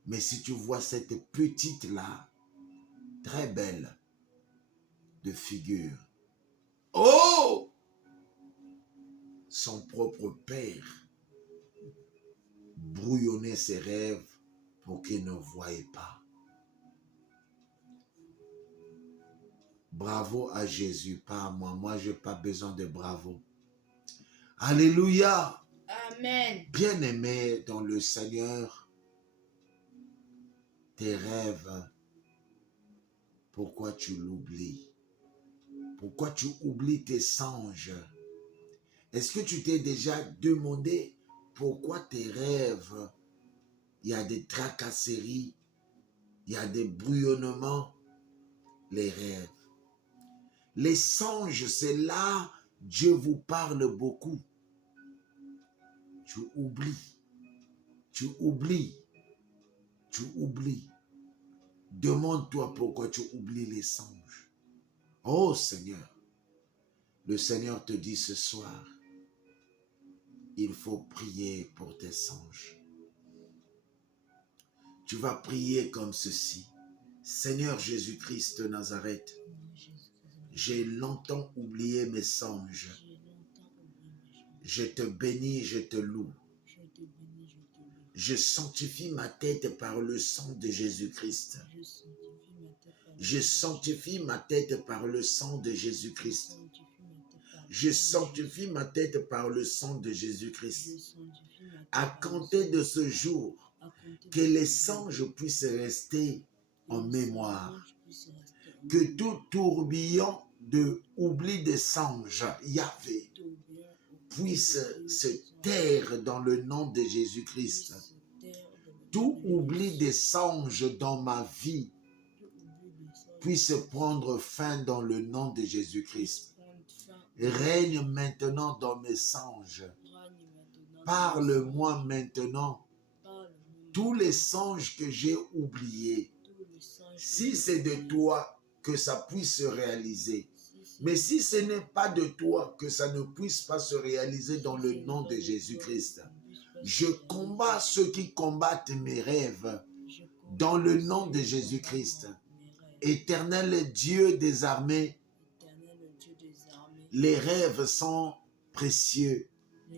Mais si tu vois cette petite-là, très belle de figure, oh! Son propre père brouillonnait ses rêves pour qu'il ne voie pas. Bravo à Jésus, pas à moi. Moi, je n'ai pas besoin de bravo. Alléluia. Amen. Bien-aimé dans le Seigneur, tes rêves, pourquoi tu l'oublies? Pourquoi tu oublies tes songes? Est-ce que tu t'es déjà demandé pourquoi tes rêves, il y a des tracasseries, il y a des brouillonnements, les rêves? Les songes, c'est là Dieu vous parle beaucoup. Tu oublies, tu oublies, tu oublies. Demande-toi pourquoi tu oublies les songes. Oh Seigneur, le Seigneur te dit ce soir, il faut prier pour tes songes. Tu vas prier comme ceci. Seigneur Jésus-Christ de Nazareth, j'ai longtemps oublié mes songes. Je te bénis, je te loue. Je sanctifie ma tête par le sang de Jésus-Christ. Je sanctifie ma tête par le sang de Jésus-Christ. Je sanctifie ma tête par le sang de Jésus-Christ. À compter de ce jour, que les songes puissent rester en mémoire. Que tout tourbillon de oubli des songes, Yahvé, puisse se taire dans le nom de Jésus-Christ. Tout oubli des songes dans ma vie puisse prendre fin dans le nom de Jésus-Christ. Règne maintenant dans mes songes. Parle-moi maintenant. Tous les songes que j'ai oubliés, si c'est de toi, que ça puisse se réaliser. Mais si ce n'est pas de toi, que ça ne puisse pas se réaliser dans le nom de Jésus-Christ. Je combats ceux qui combattent mes rêves dans le nom de Jésus-Christ. Éternel Dieu des armées, les rêves sont précieux.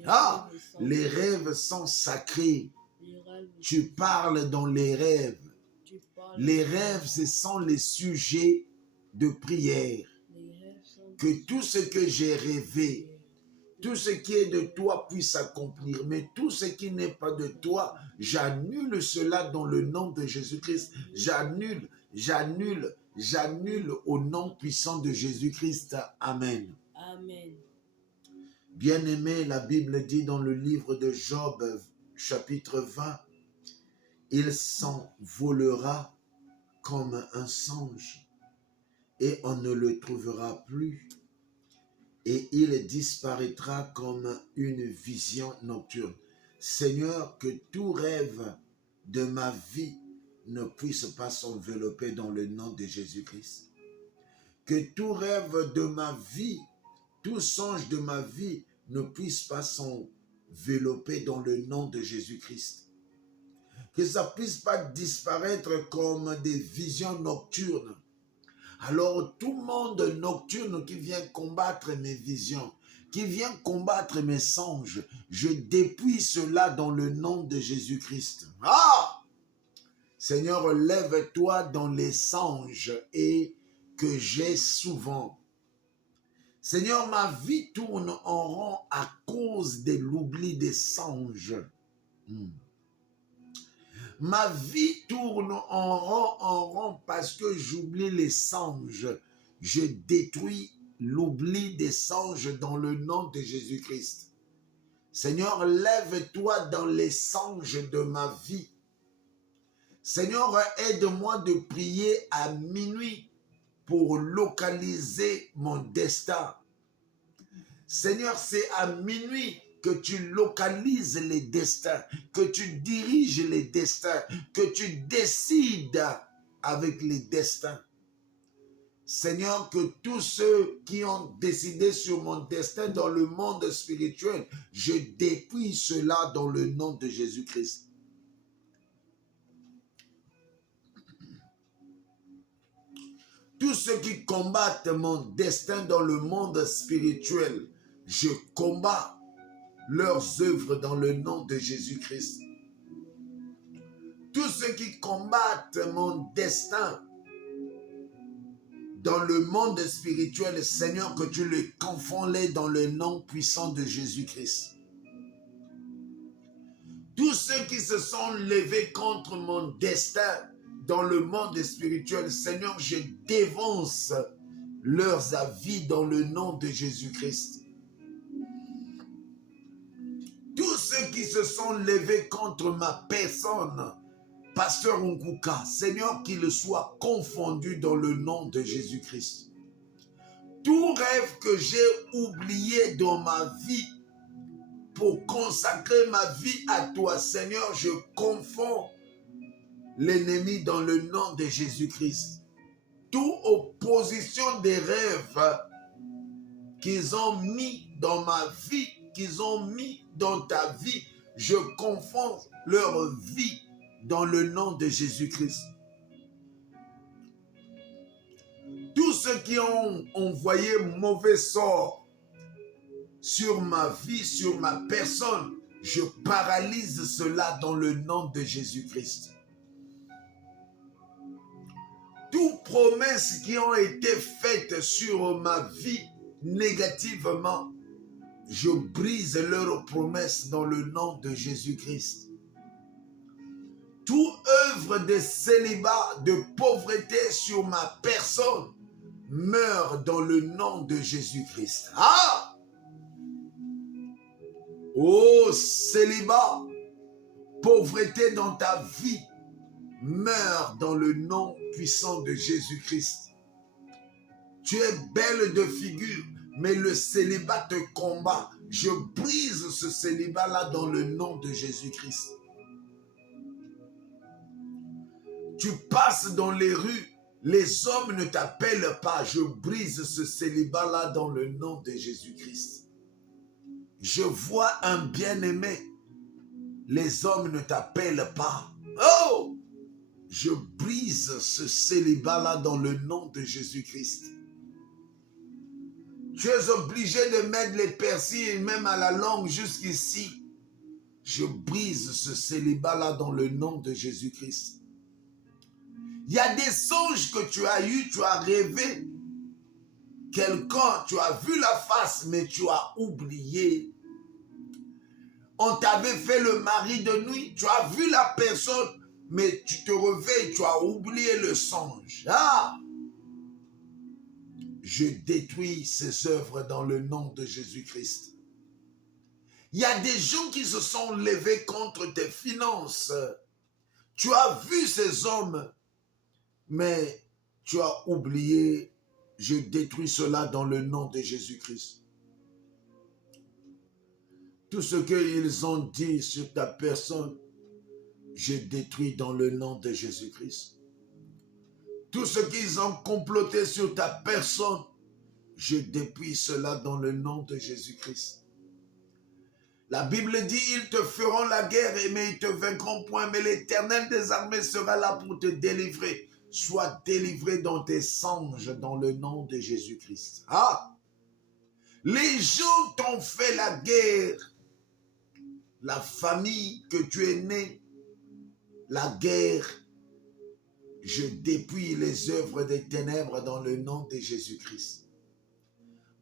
Ah, les rêves sont sacrés. Tu parles dans les rêves. Les rêves, ce sont les sujets de prière. Que tout ce que j'ai rêvé, tout ce qui est de toi puisse s'accomplir. Mais tout ce qui n'est pas de toi, j'annule cela dans le nom de Jésus-Christ. J'annule, j'annule, j'annule au nom puissant de Jésus-Christ. Amen. Amen. Bien-aimé, la Bible dit dans le livre de Job, chapitre 20, il s'envolera comme un songe et on ne le trouvera plus. Et il disparaîtra comme une vision nocturne. Seigneur, que tout rêve de ma vie ne puisse pas s'envelopper dans le nom de Jésus-Christ. Que tout rêve de ma vie, tout songe de ma vie ne puisse pas s'envelopper dans le nom de Jésus-Christ. Que ça ne puisse pas disparaître comme des visions nocturnes. Alors tout monde nocturne qui vient combattre mes visions, qui vient combattre mes songes, je dépouille cela dans le nom de Jésus-Christ. Ah! Seigneur, lève-toi dans les songes et que j'ai souvent. Seigneur, ma vie tourne en rond à cause de l'oubli des songes. Ma vie tourne en rond parce que j'oublie les songes. Je détruis l'oubli des songes dans le nom de Jésus-Christ. Seigneur, lève-toi dans les songes de ma vie. Seigneur, aide-moi de prier à minuit pour localiser mon destin. Seigneur, c'est à minuit que tu localises les destins, que tu diriges les destins, que tu décides avec les destins. Seigneur, que tous ceux qui ont décidé sur mon destin dans le monde spirituel, je dépouille cela dans le nom de Jésus-Christ. Tous ceux qui combattent mon destin dans le monde spirituel, je combats leurs œuvres dans le nom de Jésus-Christ. Tous ceux qui combattent mon destin dans le monde spirituel, Seigneur, que tu les confonds-les dans le nom puissant de Jésus-Christ. Tous ceux qui se sont levés contre mon destin dans le monde spirituel, Seigneur, je dévance leurs avis dans le nom de Jésus-Christ. Tous ceux qui se sont levés contre ma personne, Pasteur Nkuka, Seigneur, qu'il soit confondu dans le nom de Jésus-Christ. Tout rêve que j'ai oublié dans ma vie pour consacrer ma vie à toi, Seigneur, je confonds l'ennemi dans le nom de Jésus-Christ. Toute opposition des rêves qu'ils ont mis dans ma vie, qu'ils ont mis dans ta vie, je confonds leur vie dans le nom de Jésus-Christ. Tous ceux qui ont envoyé mauvais sort sur ma vie, sur ma personne, je paralyse cela dans le nom de Jésus-Christ. Toutes promesses qui ont été faites sur ma vie négativement, je brise leurs promesses dans le nom de Jésus-Christ. Toute œuvre de célibat, de pauvreté sur ma personne meurt dans le nom de Jésus-Christ. Ah! Oh, célibat, pauvreté dans ta vie, meurt dans le nom puissant de Jésus-Christ. Tu es belle de figure, mais le célibat te combat. Je brise ce célibat-là dans le nom de Jésus-Christ. Tu passes dans les rues, les hommes ne t'appellent pas. Je brise ce célibat-là dans le nom de Jésus-Christ. Je vois un bien-aimé, les hommes ne t'appellent pas. Oh! Je brise ce célibat-là dans le nom de Jésus-Christ. Tu es obligé de mettre les persils même à la langue jusqu'ici. Je brise ce célibat-là dans le nom de Jésus-Christ. Il y a des songes que tu as eus, tu as rêvé. Quelqu'un, tu as vu la face, mais tu as oublié. On t'avait fait le mari de nuit, tu as vu la personne, mais tu te réveilles, tu as oublié le songe. Ah! Je détruis ces œuvres dans le nom de Jésus-Christ. Il y a des gens qui se sont levés contre tes finances. Tu as vu ces hommes, mais tu as oublié. Je détruis cela dans le nom de Jésus-Christ. Tout ce qu'ils ont dit sur ta personne, je détruis dans le nom de Jésus-Christ. Tout ce qu'ils ont comploté sur ta personne, je dépouille cela dans le nom de Jésus-Christ. La Bible dit, ils te feront la guerre, mais ils te vaincront point, mais l'Éternel des armées sera là pour te délivrer. Sois délivré dans tes songes dans le nom de Jésus-Christ. Ah! Les gens t'ont fait la guerre. La famille que tu es né, la guerre, je dépouille les œuvres des ténèbres dans le nom de Jésus-Christ.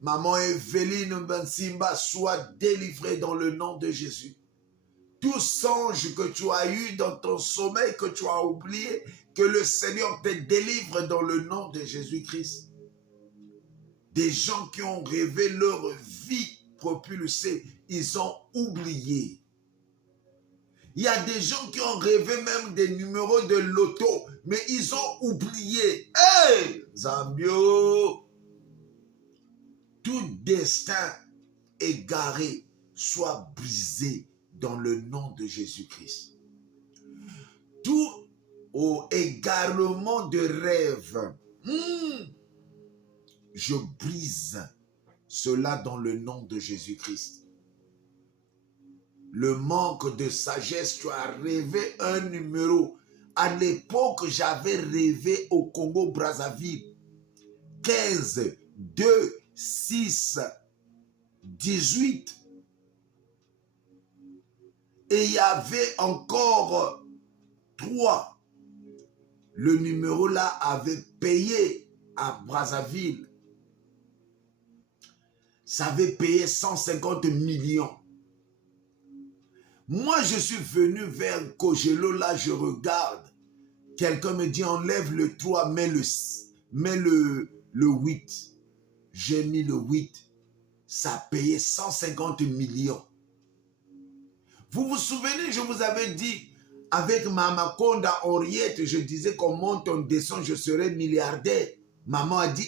Maman Evelyne Bensimba, sois délivrée dans le nom de Jésus. Tout songe que tu as eu dans ton sommeil, que tu as oublié, que le Seigneur te délivre dans le nom de Jésus-Christ. Des gens qui ont rêvé leur vie propulsée, ils ont oublié. Il y a des gens qui ont rêvé même des numéros de loto, mais ils ont oublié. Hey, Zambio! Tout destin égaré soit brisé dans le nom de Jésus-Christ. Tout égarement de rêve, je brise cela dans le nom de Jésus-Christ. Le manque de sagesse, tu as rêvé un numéro. À l'époque, j'avais rêvé au Congo-Brazzaville. 15, 2, 6, 18. Et il y avait encore 3. Le numéro là avait payé à Brazzaville. Ça avait payé 150 millions. Moi, je suis venu vers Kogelo, là, je regarde. Quelqu'un me dit, enlève le 3, mets le 8. J'ai mis le 8. Ça a payé 150 millions. Vous vous souvenez, je vous avais dit, avec Mama Konda Henriette, je disais qu'on monte, on descend, je serai milliardaire. Maman a dit,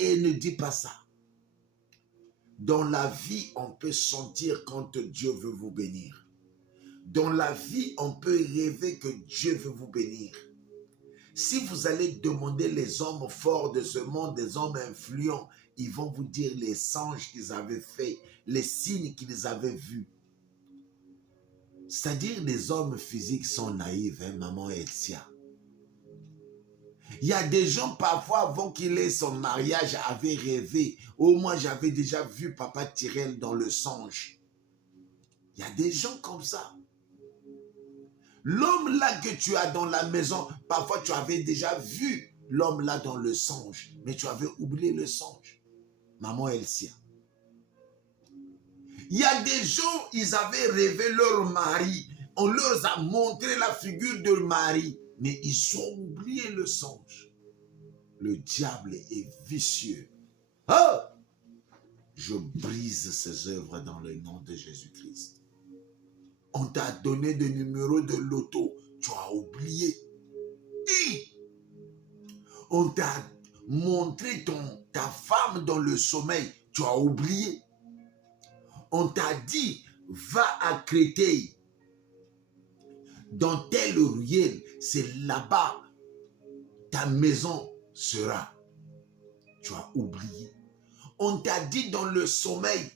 ne dis pas ça. Dans la vie, on peut sentir quand Dieu veut vous bénir. Dans la vie, on peut rêver que Dieu veut vous bénir. Si vous allez demander les hommes forts de ce monde, des hommes influents, ils vont vous dire les songes qu'ils avaient faits, les signes qu'ils avaient vus. C'est-à-dire les hommes physiques sont naïfs, hein, maman Etia. Il y a des gens parfois avant qu'il ait son mariage avaient rêvé. Au moins j'avais déjà vu papa Tyrell dans le songe. Il y a des gens comme ça. L'homme là que tu as dans la maison, parfois tu avais déjà vu l'homme là dans le songe, mais tu avais oublié le songe. Maman Elsia. Il y a des gens, ils avaient rêvé leur mari. On leur a montré la figure de Marie, mais ils ont oublié le songe. Le diable est vicieux. Oh! Je brise ses œuvres dans le nom de Jésus-Christ. On t'a donné des numéros de loto, tu as oublié. On t'a montré ta femme dans le sommeil, tu as oublié. On t'a dit, va à Créteil, dans tel ruelle, c'est là-bas, ta maison sera. Tu as oublié. On t'a dit dans le sommeil,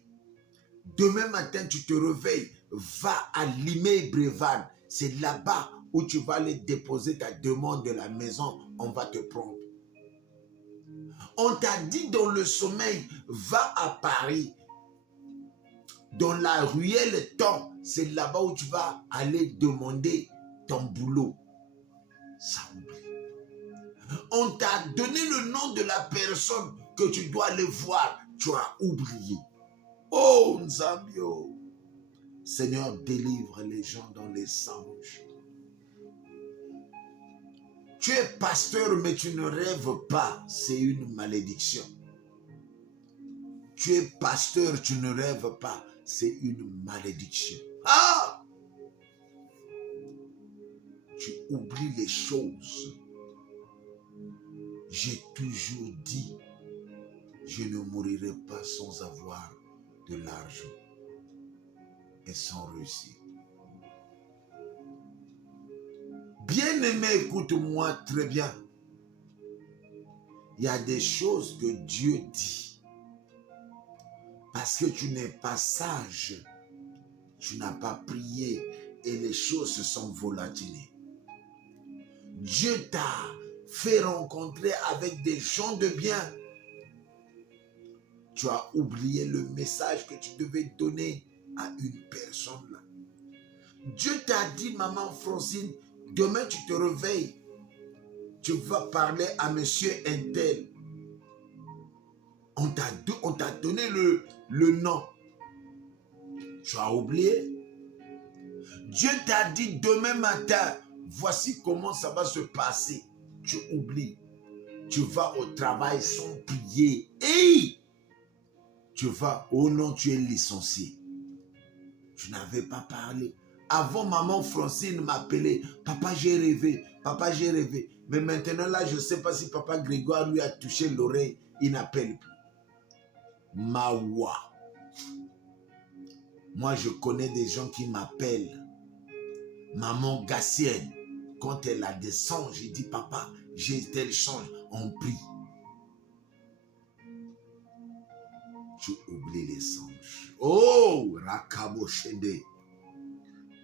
demain matin tu te réveilles, va à Limay-Brévan, c'est là-bas où tu vas aller déposer ta demande de la maison, on va te prendre. On t'a dit dans le sommeil, va à Paris, dans la ruelle Temps, c'est là-bas où tu vas aller demander ton boulot. Ça oublie. On t'a donné le nom de la personne que tu dois aller voir, tu as oublié. Oh Nzambio, Seigneur, délivre les gens dans les songes. Tu es pasteur, mais tu ne rêves pas, c'est une malédiction. Tu es pasteur, tu ne rêves pas, c'est une malédiction. Ah! Tu oublies les choses. J'ai toujours dit, je ne mourirai pas sans avoir de l'argent et sans réussir. Bien-aimé, écoute-moi très bien. Il y a des choses que Dieu dit. Parce que tu n'es pas sage, tu n'as pas prié et les choses se sont volatilées. Dieu t'a fait rencontrer avec des gens de bien. Tu as oublié le message que tu devais donner à une personne là. Dieu t'a dit, maman Francine, demain tu te réveilles, tu vas parler à monsieur Intel. On t'a donné le nom. Tu as oublié. Dieu t'a dit demain matin, voici comment ça va se passer. Tu oublies. Tu vas au travail sans prier. Hey! Tu vas, oh non, tu es licencié. Tu n'avais pas parlé. Avant, maman Francine m'appelait. Papa, j'ai rêvé. Papa, j'ai rêvé. Mais maintenant, là, je ne sais pas si papa Grégoire lui a touché l'oreille. Il n'appelle plus. Mawa. Moi, je connais des gens qui m'appellent Maman Gassienne. Quand elle a des songes, il dit, papa, j'ai tel songe, on prie. Tu oublies les songes. Oh, Rakabo Shende.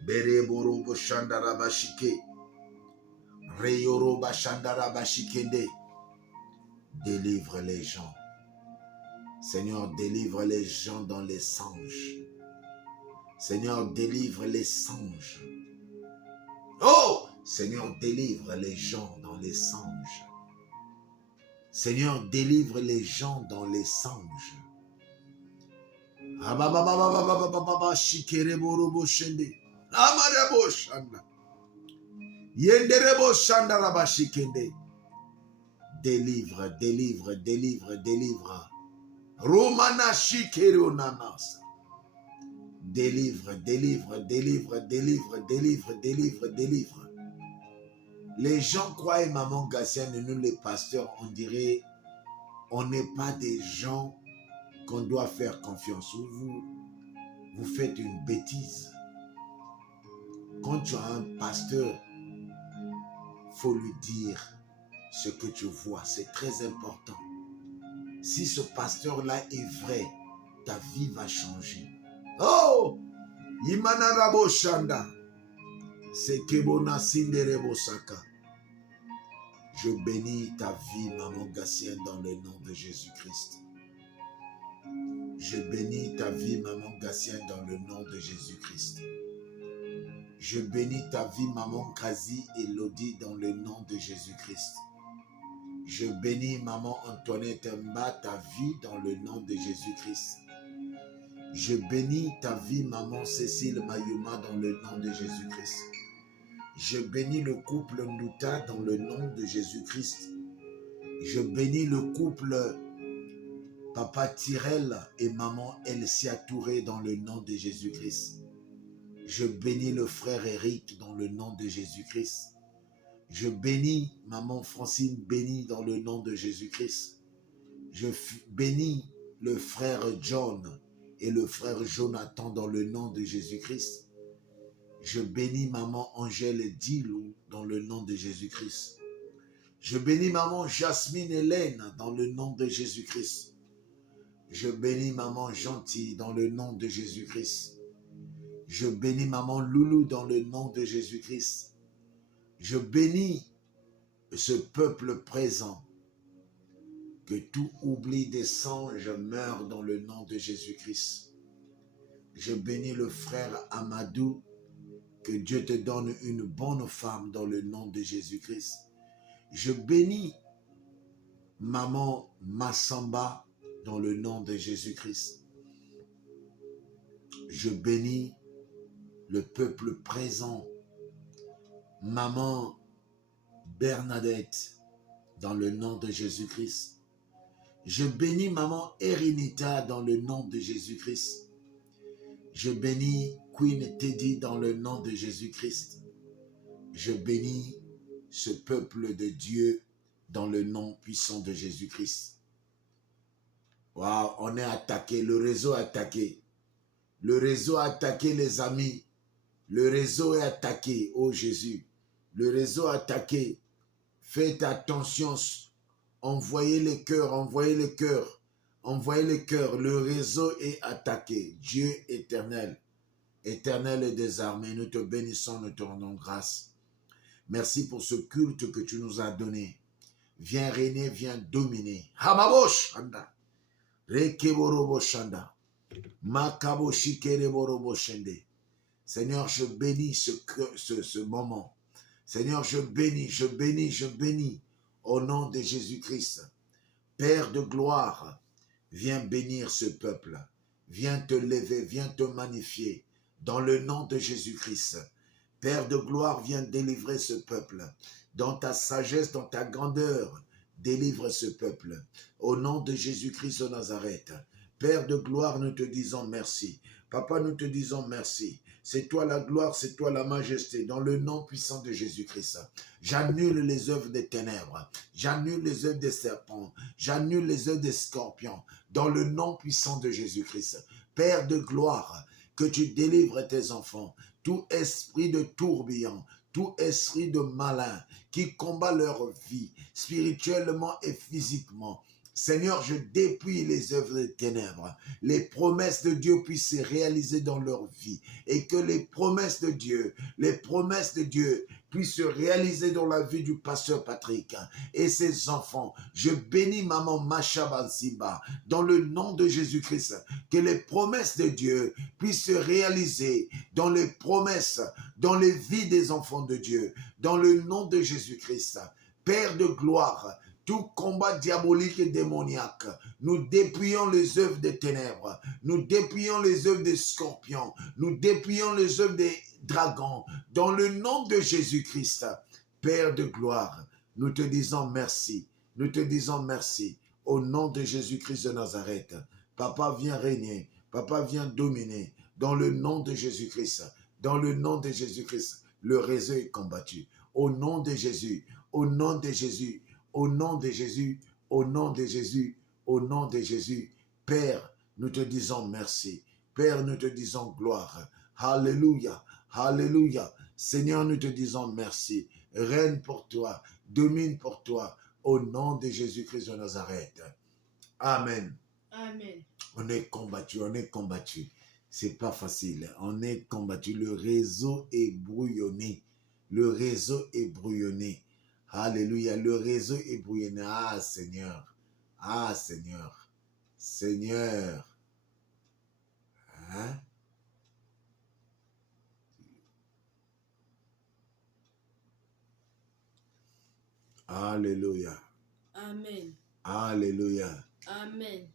Bereboro Shandara Bashike. Reyoro Bashandara Bashikende. Délivre les gens. Seigneur, délivre les gens dans les songes. Seigneur, délivre les songes. Oh! Seigneur, délivre les gens dans les songes. Seigneur, délivre les gens dans les songes. Délivre, délivre, délivre, délivre. Romana Shikeronanas. Délivre, délivre, délivre, délivre, délivre, délivre, délivre. Les gens croient, Maman Gassienne, nous les pasteurs, on dirait, on n'est pas des gens qu'on doit faire confiance. Vous faites une bêtise. Quand tu as un pasteur, il faut lui dire ce que tu vois. C'est très important. Si ce pasteur-là est vrai, ta vie va changer. Oh! Imana Rabo Shanda. C'est Kebona Sinderebo Saka. Je bénis ta vie, Maman Gassienne, dans le nom de Jésus-Christ. Je bénis ta vie, Maman Gassienne, dans le nom de Jésus-Christ. Je bénis ta vie, Maman Kazi et Lodi, dans le nom de Jésus-Christ. Je bénis Maman Antoinette Mba, ta vie, dans le nom de Jésus-Christ. Je bénis ta vie, Maman Cécile Mayuma, dans le nom de Jésus-Christ. Je bénis le couple Nouta dans le nom de Jésus-Christ. Je bénis le couple Papa Tyrell et Maman Elsia Touré dans le nom de Jésus-Christ. Je bénis le frère Eric dans le nom de Jésus-Christ. Je bénis Maman Francine Béni dans le nom de Jésus-Christ. Je bénis le frère John et le frère Jonathan dans le nom de Jésus-Christ. Je bénis Maman Angèle Dilou dans le nom de Jésus-Christ. Je bénis Maman Jasmine Hélène dans le nom de Jésus-Christ. Je bénis Maman Gentille dans le nom de Jésus-Christ. Je bénis Maman Loulou dans le nom de Jésus-Christ. Je bénis ce peuple présent. Que tout oubli des songes meure dans le nom de Jésus-Christ. Je bénis le frère Amadou. Que Dieu te donne une bonne femme dans le nom de Jésus-Christ. Je bénis Maman Massamba dans le nom de Jésus-Christ. Je bénis le peuple présent. Maman Bernadette dans le nom de Jésus-Christ. Je bénis Maman Erinita dans le nom de Jésus-Christ. Je bénis Queen Teddy dans le nom de Jésus-Christ. Je bénis ce peuple de Dieu dans le nom puissant de Jésus-Christ. Waouh, on est attaqué, le réseau est attaqué. Le réseau a attaqué les amis. Le réseau est attaqué, oh Jésus. Le réseau est attaqué. Faites attention. Envoyez les cœurs, envoyez les cœurs. Envoyez les cœurs. Le réseau est attaqué. Dieu éternel. Éternel et désarmé, nous te bénissons, nous te rendons grâce. Merci pour ce culte que tu nous as donné. Viens régner, viens dominer. Hamabosh anda. Rekeborobo shanda. Makabo shikereborobo shende. Seigneur, je bénis ce moment. Seigneur, je bénis, je bénis, je bénis au nom de Jésus-Christ. Père de gloire, viens bénir ce peuple. Viens te lever, viens te magnifier. Dans le nom de Jésus-Christ, Père de gloire, viens délivrer ce peuple. Dans ta sagesse, dans ta grandeur, délivre ce peuple. Au nom de Jésus-Christ de Nazareth, Père de gloire, nous te disons merci. Papa, nous te disons merci. C'est toi la gloire, c'est toi la majesté. Dans le nom puissant de Jésus-Christ, j'annule les œuvres des ténèbres. J'annule les œuvres des serpents. J'annule les œuvres des scorpions. Dans le nom puissant de Jésus-Christ, Père de gloire, que tu délivres tes enfants. Tout esprit de tourbillon, tout esprit de malin qui combat leur vie, spirituellement et physiquement. Seigneur, je dépouille les œuvres des ténèbres. Les promesses de Dieu puissent se réaliser dans leur vie et que les promesses de Dieu puissent se réaliser dans la vie du pasteur Patrick et ses enfants. Je bénis maman Macha Bansimba dans le nom de Jésus-Christ. Que les promesses de Dieu puissent se réaliser dans les promesses, dans les vies des enfants de Dieu, dans le nom de Jésus-Christ. Père de gloire, tout combat diabolique et démoniaque, nous dépouillons les œuvres des ténèbres, nous dépouillons les œuvres des scorpions, nous dépouillons les œuvres des dragons, dans le nom de Jésus-Christ. Père de gloire, nous te disons merci, nous te disons merci, au nom de Jésus-Christ de Nazareth. Papa, viens régner, Papa, viens dominer, dans le nom de Jésus-Christ, dans le nom de Jésus-Christ, le réseau est combattu, au nom de Jésus, au nom de Jésus, au nom de Jésus, au nom de Jésus, au nom de Jésus. Père, nous te disons merci. Père, nous te disons gloire. Alléluia, alléluia. Seigneur, nous te disons merci. Règne pour toi, domine pour toi, au nom de Jésus-Christ de Nazareth. Amen. Amen. On est combattu, on est combattu. C'est pas facile, on est combattu. Le réseau est brouillonné. Le réseau est brouillonné. Alléluia, le réseau est brouillonné. Ah Seigneur, ah Seigneur, Seigneur. Hein? Alléluia. Amen. Alléluia. Amen.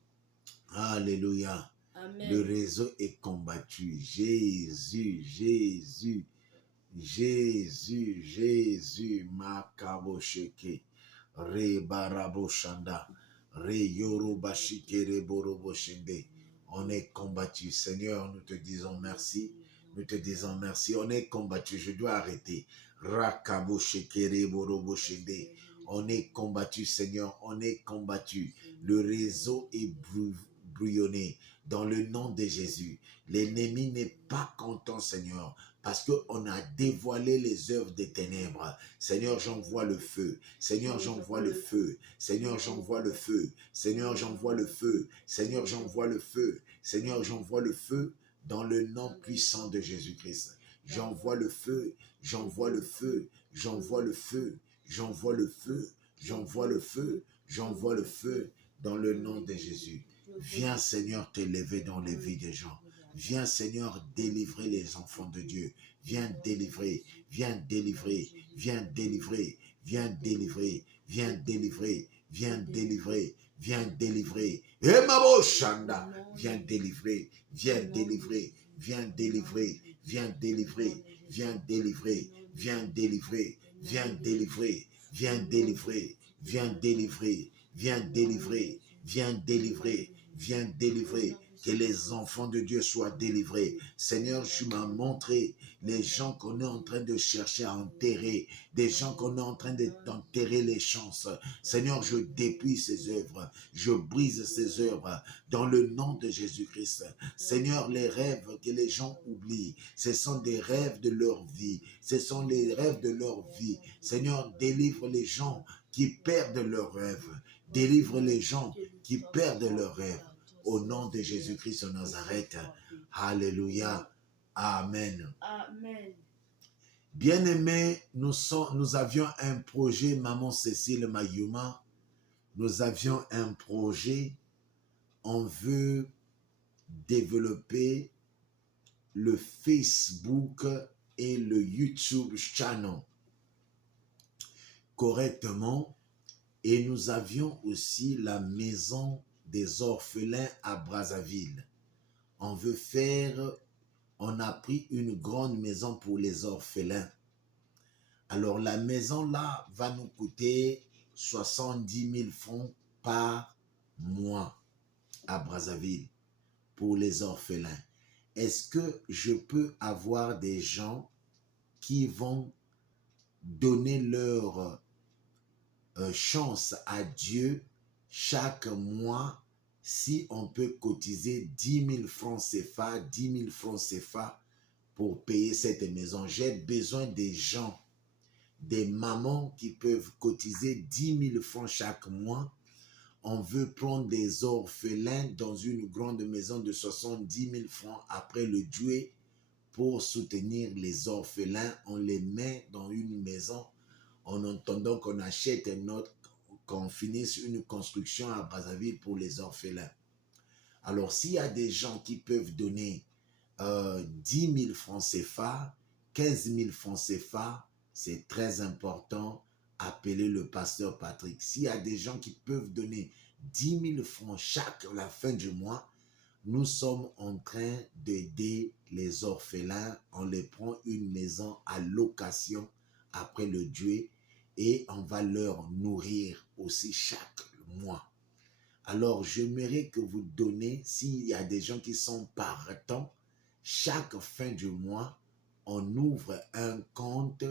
Alléluia. Amen. Le réseau est combattu. Jésus, Jésus, Jésus, Jésus, Makabosheke, Re Baraboshanda, Re Yorobashike, Re Boroboshende. On est combattu. Seigneur, nous te disons merci. Nous te disons merci. On est combattu. Je dois arrêter. Rakabosheke, Re Boroboshende. On est combattu, Seigneur. On est combattu. Le réseau est brouillonné. Dans le nom de Jésus. L'ennemi n'est pas content, Seigneur, parce qu'on a dévoilé les œuvres des ténèbres. Seigneur, j'envoie le feu. Seigneur, j'envoie le feu. Seigneur, j'envoie le feu. Seigneur, j'envoie le feu. Seigneur, j'envoie le feu. Seigneur, j'envoie le feu dans le nom puissant de Jésus-Christ. J'envoie le feu. J'envoie le feu. J'envoie le feu. J'envoie le feu. J'envoie le feu. J'envoie le feu dans le nom de Jésus. Viens, Seigneur, t'élever dans les vies des gens. Viens, Seigneur, délivrer les enfants de Dieu. Viens délivrer, viens délivrer, viens délivrer, viens délivrer, viens délivrer, viens délivrer, viens délivrer. Et Mabo Shanda, viens délivrer, viens délivrer, viens délivrer, viens délivrer, viens délivrer, viens délivrer, viens délivrer, viens délivrer, viens délivrer, viens délivrer, viens délivrer, viens délivrer, que les enfants de Dieu soient délivrés. Seigneur, tu m'as montré les gens qu'on est en train de chercher à enterrer, des gens qu'on est en train d'enterrer les chances. Seigneur, je dépouille ces œuvres, je brise ces œuvres dans le nom de Jésus-Christ. Seigneur, les rêves que les gens oublient, ce sont des rêves de leur vie, ce sont les rêves de leur vie. Seigneur, délivre les gens qui perdent leurs rêves, délivre les gens qui perdent leurs rêves. Au nom de Jésus-Christ de Nazareth. Alléluia. Amen. Amen. Bien-aimés, nous avions un projet, Maman Cécile Mayuma. Nous avions un projet. On veut développer le Facebook et le YouTube channel correctement. Et nous avions aussi la maison des orphelins à Brazzaville. On a pris une grande maison pour les orphelins. Alors la maison là va nous coûter 70 000 francs par mois à Brazzaville pour les orphelins. Est-ce que je peux avoir des gens qui vont donner leur chance à Dieu chaque mois si on peut cotiser 10 000 francs CFA, 10 000 francs CFA pour payer cette maison. J'ai besoin des gens, des mamans qui peuvent cotiser 10 000 francs chaque mois. On veut prendre des orphelins dans une grande maison de 70 000 francs après le Dieu pour soutenir les orphelins. On les met dans une maison en attendant qu'on achète un autre, qu'on finisse une construction à Brazzaville pour les orphelins. Alors, s'il y a des gens qui peuvent donner 10 000 francs CFA, 15 000 francs CFA, c'est très important. Appelez le pasteur Patrick. S'il y a des gens qui peuvent donner 10 000 francs chaque la fin du mois, nous sommes en train d'aider les orphelins. On les prend une maison à location après le Dieu et on va leur nourrir aussi chaque mois. Alors, j'aimerais que vous donnez, s'il y a des gens qui sont partants, chaque fin du mois, on ouvre un compte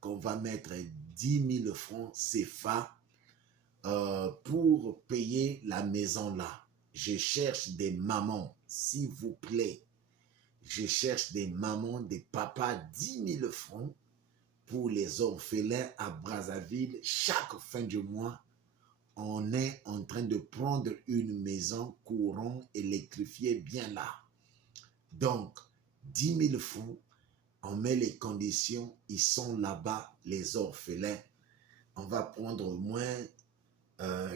qu'on va mettre 10 000 francs CFA pour payer la maison là. Je cherche des mamans, s'il vous plaît. Je cherche des mamans, des papas, 10 000 francs pour les orphelins à Brazzaville. Chaque fin du mois, on est en train de prendre une maison courant électrifiée bien là. Donc, 10 000 francs, on met les conditions, ils sont là-bas, les orphelins. On va prendre au moins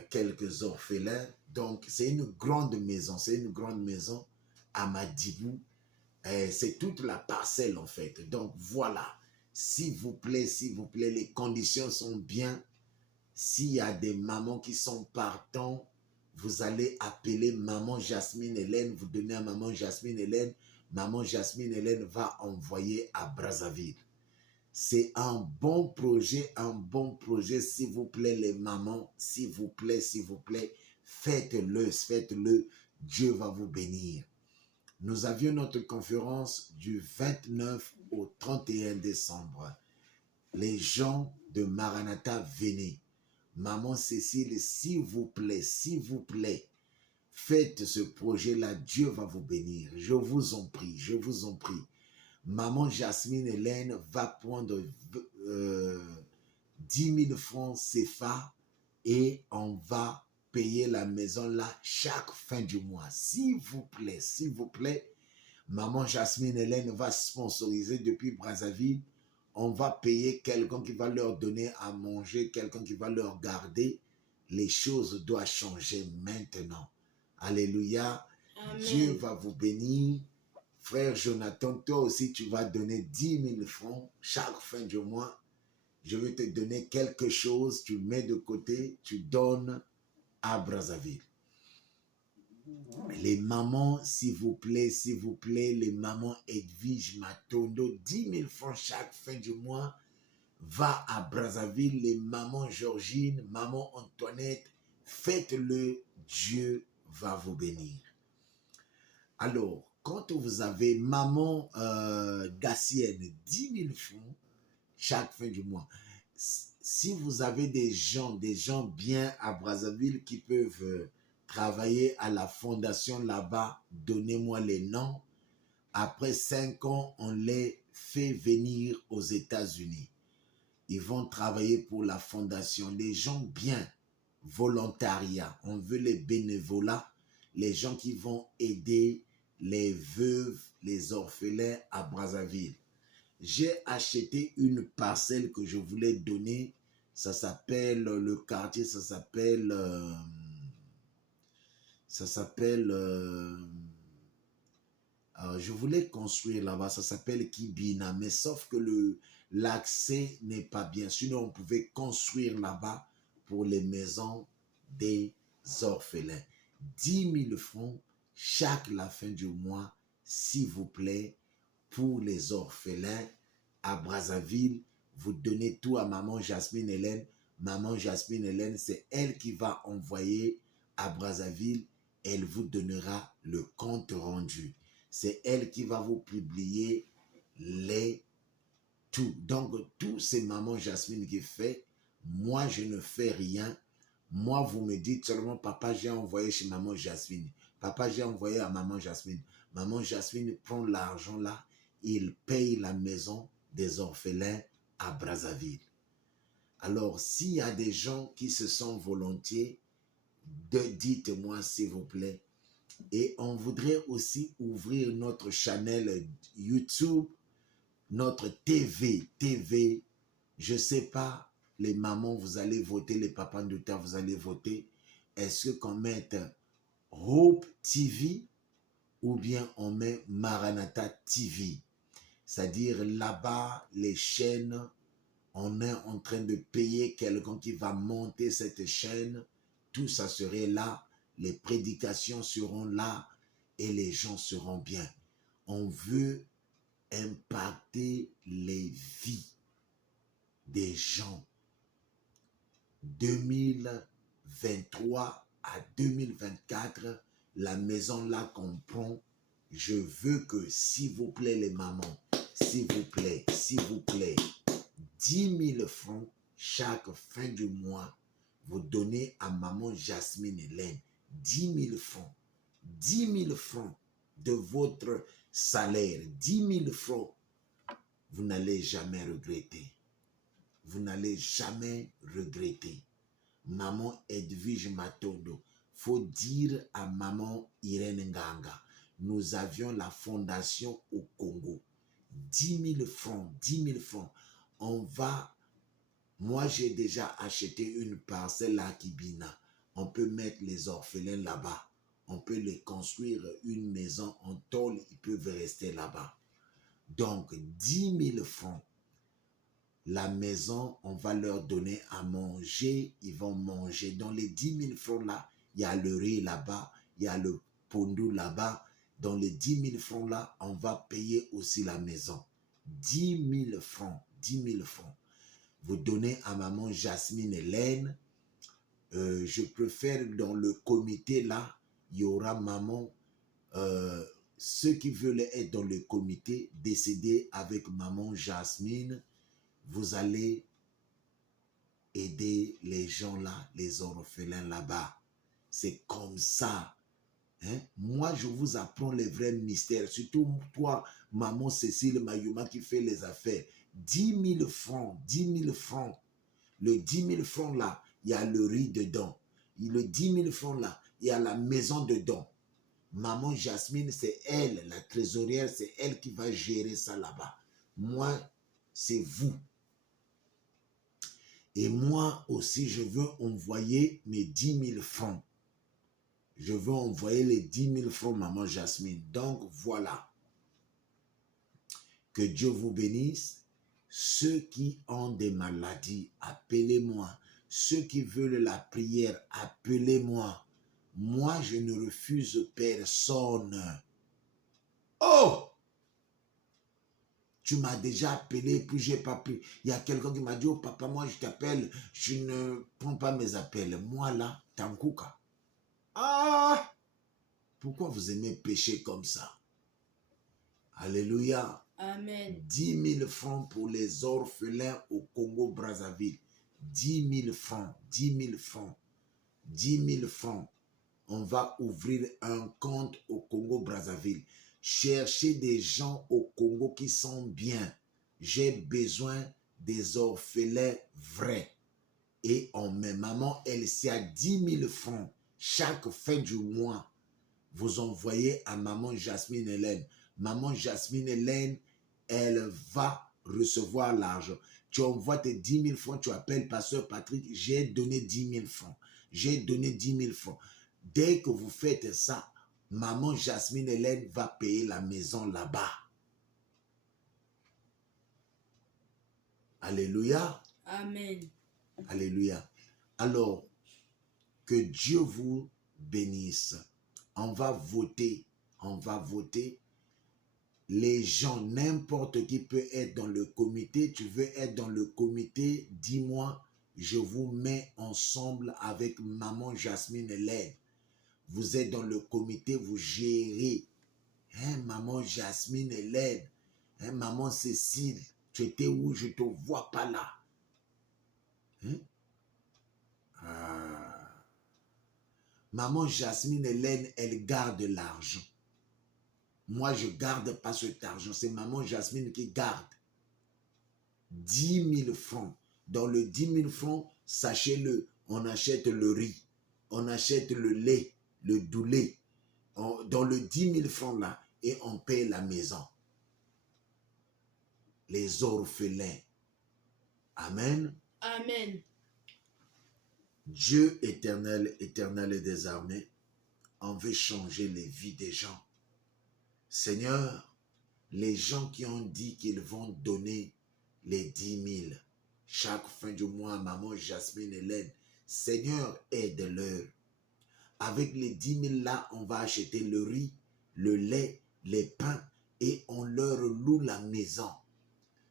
quelques orphelins. Donc, c'est une grande maison à Madibou. C'est toute la parcelle en fait. Donc, voilà. S'il vous plaît, les conditions sont bien. S'il y a des mamans qui sont partants, vous allez appeler Maman Jasmine Hélène, vous donnez à Maman Jasmine Hélène. Maman Jasmine Hélène va envoyer à Brazzaville. C'est un bon projet, s'il vous plaît, les mamans, s'il vous plaît, faites-le, Dieu va vous bénir. Nous avions notre conférence du 29 au 31 décembre. Les gens de Maranatha, venez. Maman Cécile, s'il vous plaît, faites ce projet-là, Dieu va vous bénir. Je vous en prie. Maman Jasmine Hélène va prendre 10 000 francs CFA et on va payer la maison là chaque fin du mois. S'il vous plaît, Maman Jasmine Hélène va sponsoriser depuis Brazzaville. On va payer quelqu'un qui va leur donner à manger, quelqu'un qui va leur garder. Les choses doivent changer maintenant. Alléluia. Amen. Dieu va vous bénir. Frère Jonathan, toi aussi, tu vas donner 10 000 francs chaque fin du mois. Je vais te donner quelque chose, tu mets de côté, tu donnes à Brazzaville. Les mamans, s'il vous plaît, les mamans Edwige Matondo, 10 000 francs chaque fin du mois, va à Brazzaville. Les mamans Georgine, maman Antoinette, faites-le, Dieu va vous bénir. Alors, quand vous avez maman Gassienne, 10 000 francs chaque fin du mois, si vous avez des gens bien à Brazzaville qui peuvent travailler à la fondation là-bas, donnez-moi les noms. Après 5 ans, on les fait venir aux États-Unis. Ils vont travailler pour la fondation. Les gens bien, volontariat. On veut les bénévolats, les gens qui vont aider les veuves, les orphelins à Brazzaville. J'ai acheté une parcelle que je voulais donner. Ça s'appelle, le quartier, ça s'appelle, je voulais construire là-bas, ça s'appelle Kibina, mais sauf que l'accès n'est pas bien. Sinon, on pouvait construire là-bas pour les maisons des orphelins. 10 000 francs chaque la fin du mois, s'il vous plaît, pour les orphelins à Brazzaville. Vous donnez tout à Maman Jasmine Hélène. Maman Jasmine Hélène, c'est elle qui va envoyer à Brazzaville. Elle vous donnera le compte rendu. C'est elle qui va vous publier tout. Donc, tout c'est Maman Jasmine qui fait. Moi, je ne fais rien. Moi, vous me dites seulement, papa, j'ai envoyé chez maman Jasmine. Papa, j'ai envoyé à maman Jasmine. Maman Jasmine prend l'argent là, il paye la maison des orphelins à Brazzaville. Alors, s'il y a des gens qui se sentent volontiers, dites-moi s'il vous plaît. Et on voudrait aussi ouvrir notre channel YouTube, notre TV. Je ne sais pas, les mamans, vous allez voter, les papas de terre, vous allez voter. Est-ce qu'on met Hope TV ou bien on met Maranatha TV? C'est-à-dire là-bas, les chaînes, on est en train de payer quelqu'un qui va monter cette chaîne. Tout ça serait là. Les prédications seront là et les gens seront bien. On veut impacter les vies des gens. 2023 à 2024, la maison là qu'on prend, je veux que, s'il vous plaît les mamans, s'il vous plaît, 10 000 francs chaque fin du mois, vous donnez à maman Jasmine Hélène 10 000 francs. 10 000 francs de votre salaire. 10 000 francs. Vous n'allez jamais regretter. Vous n'allez jamais regretter. Maman Edwige Matondo, faut dire à maman Irène Nganga, nous avions la fondation au Congo. 10 000 francs, 10 000 francs. On va, moi j'ai déjà acheté une parcelle à Kibina. On peut mettre les orphelins là-bas. On peut les construire une maison en tôle, ils peuvent rester là-bas. Donc 10 000 francs. La maison, on va leur donner à manger, ils vont manger. Dans les 10 000 francs là, il y a le riz là-bas, il y a le pondou là-bas. Dans les 10 000 francs là, on va payer aussi la maison. 10 000 francs, 10 000 francs. Vous donnez à maman Jasmine Hélène. Je préfère dans le comité là, il y aura maman, ceux qui veulent être dans le comité, décider avec maman Jasmine. Vous allez aider les gens là, les orphelins là-bas. C'est comme ça. Hein? Moi, je vous apprends les vrais mystères. Surtout toi, maman Cécile Mayuma qui fait les affaires. 10 000 francs, 10 000 francs. Le 10 000 francs là, il y a le riz dedans. Le 10 000 francs là, il y a la maison dedans. Maman Jasmine, c'est elle, la trésorière, c'est elle qui va gérer ça là-bas. Moi, c'est vous. Et moi aussi, je veux envoyer mes 10 000 francs. Je veux envoyer les 10 000 francs, maman Jasmine. Donc, voilà. Que Dieu vous bénisse. Ceux qui ont des maladies, appelez-moi. Ceux qui veulent la prière, appelez-moi. Moi, je ne refuse personne. Oh! Tu m'as déjà appelé, puis j'ai pas pu. Il y a quelqu'un qui m'a dit, oh papa, moi je t'appelle, je ne prends pas mes appels. Moi là, Tankuka. Ah! Pourquoi vous aimez pécher comme ça? Alléluia. Amen. 10 000 francs pour les orphelins au Congo-Brazzaville. 10 000 francs, 10 000 francs, 10 000 francs. On va ouvrir un compte au Congo-Brazzaville. Cherchez des gens au Congo qui sont bien. J'ai besoin des orphelins vrais. Et on met maman Elsie à 10 000 francs chaque fin du mois. Vous envoyez à maman Jasmine Hélène. Maman Jasmine Hélène, elle va recevoir l'argent. Tu envoies tes 10 000 francs, tu appelles Pasteur Patrick, j'ai donné 10 000 francs. J'ai donné 10 000 francs. Dès que vous faites ça, maman Jasmine Hélène va payer la maison là-bas. Alléluia. Amen. Alléluia. Alors, que Dieu vous bénisse. On va voter. On va voter. Les gens, n'importe qui peut être dans le comité. Tu veux être dans le comité, dis-moi. Je vous mets ensemble avec maman Jasmine Hélène. Vous êtes dans le comité, vous gérez. Hein, maman Jasmine Hélène. Hein, maman Cécile. Tu étais où? Je ne te vois pas là. Hein? Ah. Maman Jasmine Hélène, elle garde l'argent. Moi, je ne garde pas cet argent. C'est maman Jasmine qui garde 10 000 francs. Dans le 10 000 francs, sachez-le, on achète le riz, on achète le lait, le doulet. Dans le 10 000 francs là, et on paye la maison. Les orphelins. Amen. Amen. Dieu éternel, éternel et des armées, on veut changer les vies des gens. Seigneur, les gens qui ont dit qu'ils vont donner les 10 000 chaque fin du mois à maman Jasmine Hélène, Seigneur, aide-leur. Avec les 10 000 là, on va acheter le riz, le lait, les pains et on leur loue la maison.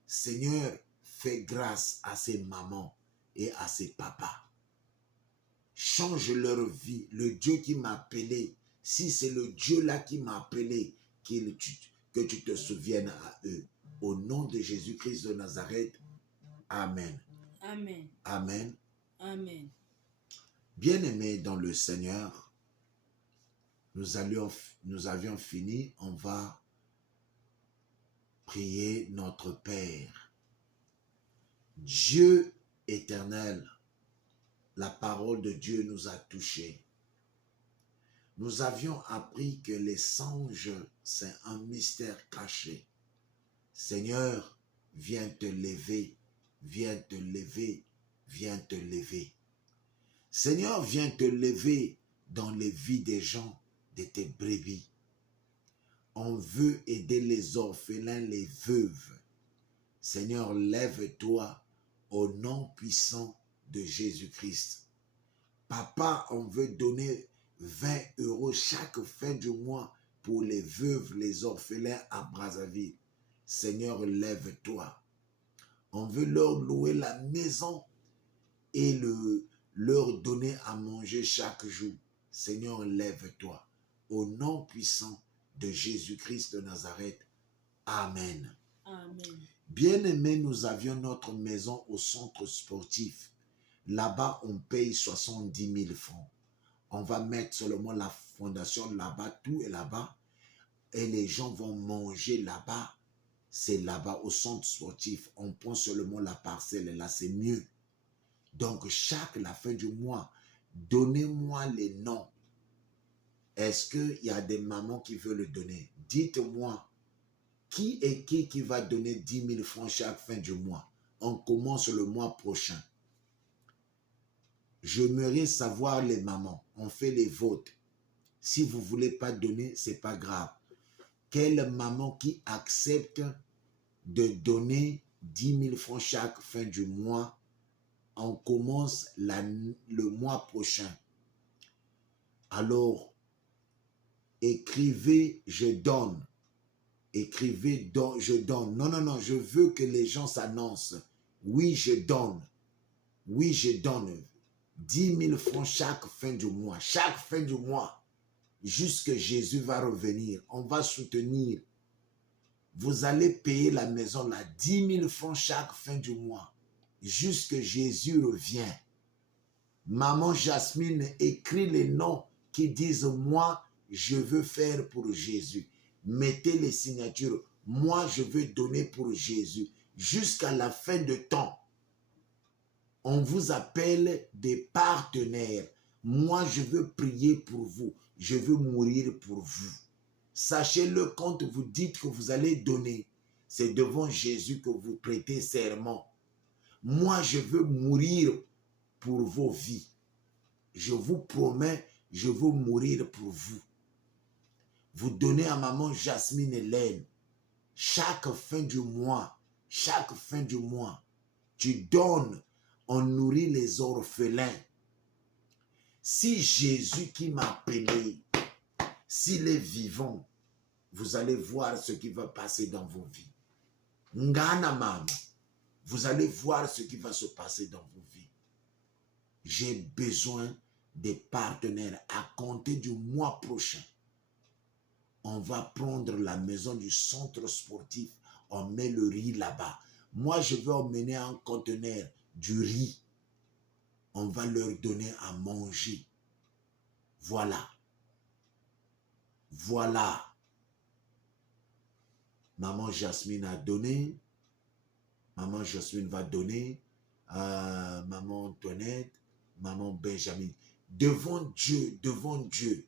Seigneur, fais grâce à ces mamans et à ces papas. Change leur vie. Le Dieu qui m'a appelé, si c'est le Dieu là qui m'a appelé, que tu te souviennes à eux. Au nom de Jésus-Christ de Nazareth, Amen. Amen. Amen. Amen. Bien-aimés dans le Seigneur, nous avions fini, on va prier notre Père. Dieu éternel, la parole de Dieu nous a touchés. Nous avions appris que les songes, c'est un mystère caché. Seigneur, viens te lever, viens te lever, viens te lever. Seigneur, viens te lever dans les vies des gens, de tes brebis. On veut aider les orphelins, les veuves. Seigneur, lève-toi au nom puissant de Jésus-Christ. Papa, on veut donner 20 € chaque fin du mois pour les veuves, les orphelins à Brazzaville. Seigneur, lève-toi. On veut leur louer la maison et leur donner à manger chaque jour. Seigneur, lève-toi. Au nom puissant de Jésus-Christ de Nazareth. Amen. Amen. Bien-aimés, nous avions notre maison au centre sportif. Là-bas, on paye 70 000 francs. On va mettre seulement la fondation là-bas, tout est là-bas. Et les gens vont manger là-bas. C'est là-bas, au centre sportif. On prend seulement la parcelle et là, c'est mieux. Donc, la fin du mois, donnez-moi les noms. Est-ce qu'il y a des mamans qui veulent le donner? Dites-moi, qui est qui va donner 10 000 francs chaque fin du mois? On commence le mois prochain. J'aimerais savoir les mamans. On fait les votes. Si vous ne voulez pas donner, ce n'est pas grave. Quelle maman qui accepte de donner 10 000 francs chaque fin du mois? On commence le mois prochain. Alors, écrivez « je donne ». Écrivez « je donne ». Non, je veux que les gens s'annoncent. Oui, je donne. Oui, je donne. 10 000 francs chaque fin du mois. Chaque fin du mois. Jusque Jésus va revenir. On va soutenir. Vous allez payer la maison là. 10 000 francs chaque fin du mois. Jusque Jésus revient. Maman Jasmine écrit les noms qui disent « Moi, je veux faire pour Jésus ». Mettez les signatures. Moi, je veux donner pour Jésus. Jusqu'à la fin de temps. On vous appelle des partenaires. Moi, je veux prier pour vous. Je veux mourir pour vous. Sachez-le, quand vous dites que vous allez donner, c'est devant Jésus que vous prêtez serment. Moi, je veux mourir pour vos vies. Je vous promets, je veux mourir pour vous. Vous donnez à maman Jasmine Hélène. Chaque fin du mois, tu donnes, on nourrit les orphelins. Si Jésus qui m'a appelé, s'il est vivant, vous allez voir ce qui va passer dans vos vies. Ngana mama, vous allez voir ce qui va se passer dans vos vies. J'ai besoin des partenaires à compter du mois prochain. On va prendre la maison du centre sportif, on met le riz là-bas. Moi, je vais emmener un conteneur du riz. On va leur donner à manger. Voilà. Voilà. Maman Jasmine a donné. Maman Jasmine va donner. Maman Antoinette. Maman Benjamin. Devant Dieu. Devant Dieu.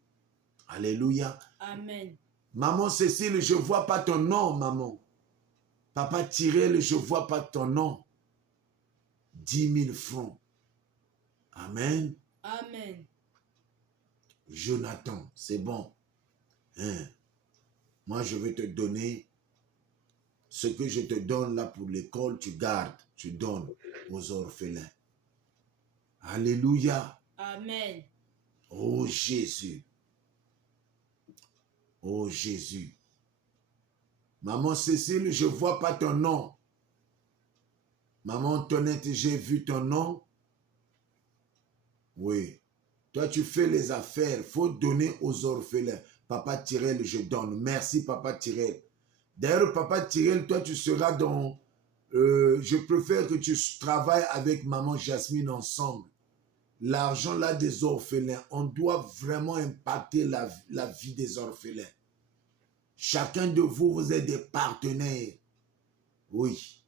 Alléluia. Amen. Maman Cécile, je ne vois pas ton nom, maman. Papa Tyrell, je ne vois pas ton nom. 10 000 francs. Amen. Amen. Jonathan, c'est bon. Hein? Moi, je vais te donner ce que je te donne là pour l'école, tu gardes, tu donnes aux orphelins. Alléluia. Amen. Oh Jésus. Oh Jésus. Maman Cécile, je ne vois pas ton nom. Maman Antoinette, j'ai vu ton nom. Oui. Toi, tu fais les affaires. Il faut donner aux orphelins. Papa Tyrell, je donne. Merci, Papa Tyrell. D'ailleurs, Papa Tyrell, toi, tu seras dans... je préfère que tu travailles avec Maman Jasmine ensemble. L'argent là des orphelins, on doit vraiment impacter la vie des orphelins. Chacun de vous, vous êtes des partenaires. Oui.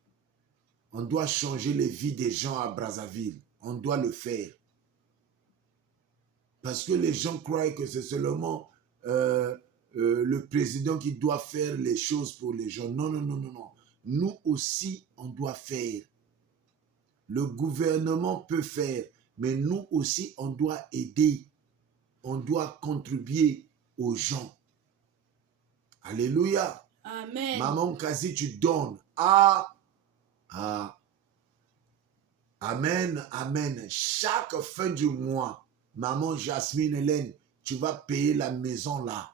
On doit changer les vies des gens à Brazzaville. On doit le faire. Parce que les gens croient que c'est seulement le président qui doit faire les choses pour les gens. Non, non, non, non, non. Nous aussi, on doit faire. Le gouvernement peut faire, mais nous aussi, on doit aider. On doit contribuer aux gens. Alléluia. Amen. Maman Kazi, tu donnes. Ah. Amen, amen. Chaque fin du mois, Maman Jasmine Hélène, tu vas payer la maison là.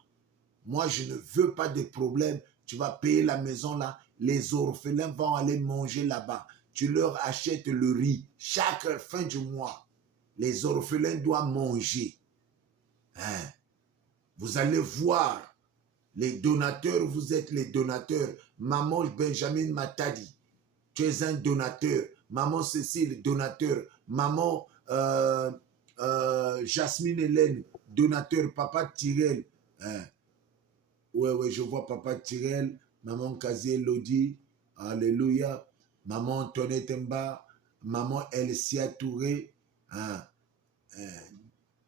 Moi, je ne veux pas de problème. Tu vas payer la maison là. Les orphelins vont aller manger là-bas. Tu leur achètes le riz. Chaque fin du mois, les orphelins doivent manger. Hein? Vous allez voir. Les donateurs, vous êtes les donateurs. Maman Benjamin Matadi, tu es un donateur. Maman Cécile, donateur. Maman Jasmine Hélène, donateur. Papa Tyrell. Hein? Ouais, je vois Papa Tyrell. Maman Kazi Elodie. Alléluia. Maman Antoinette Mba. Maman Elsia Touré. Hein?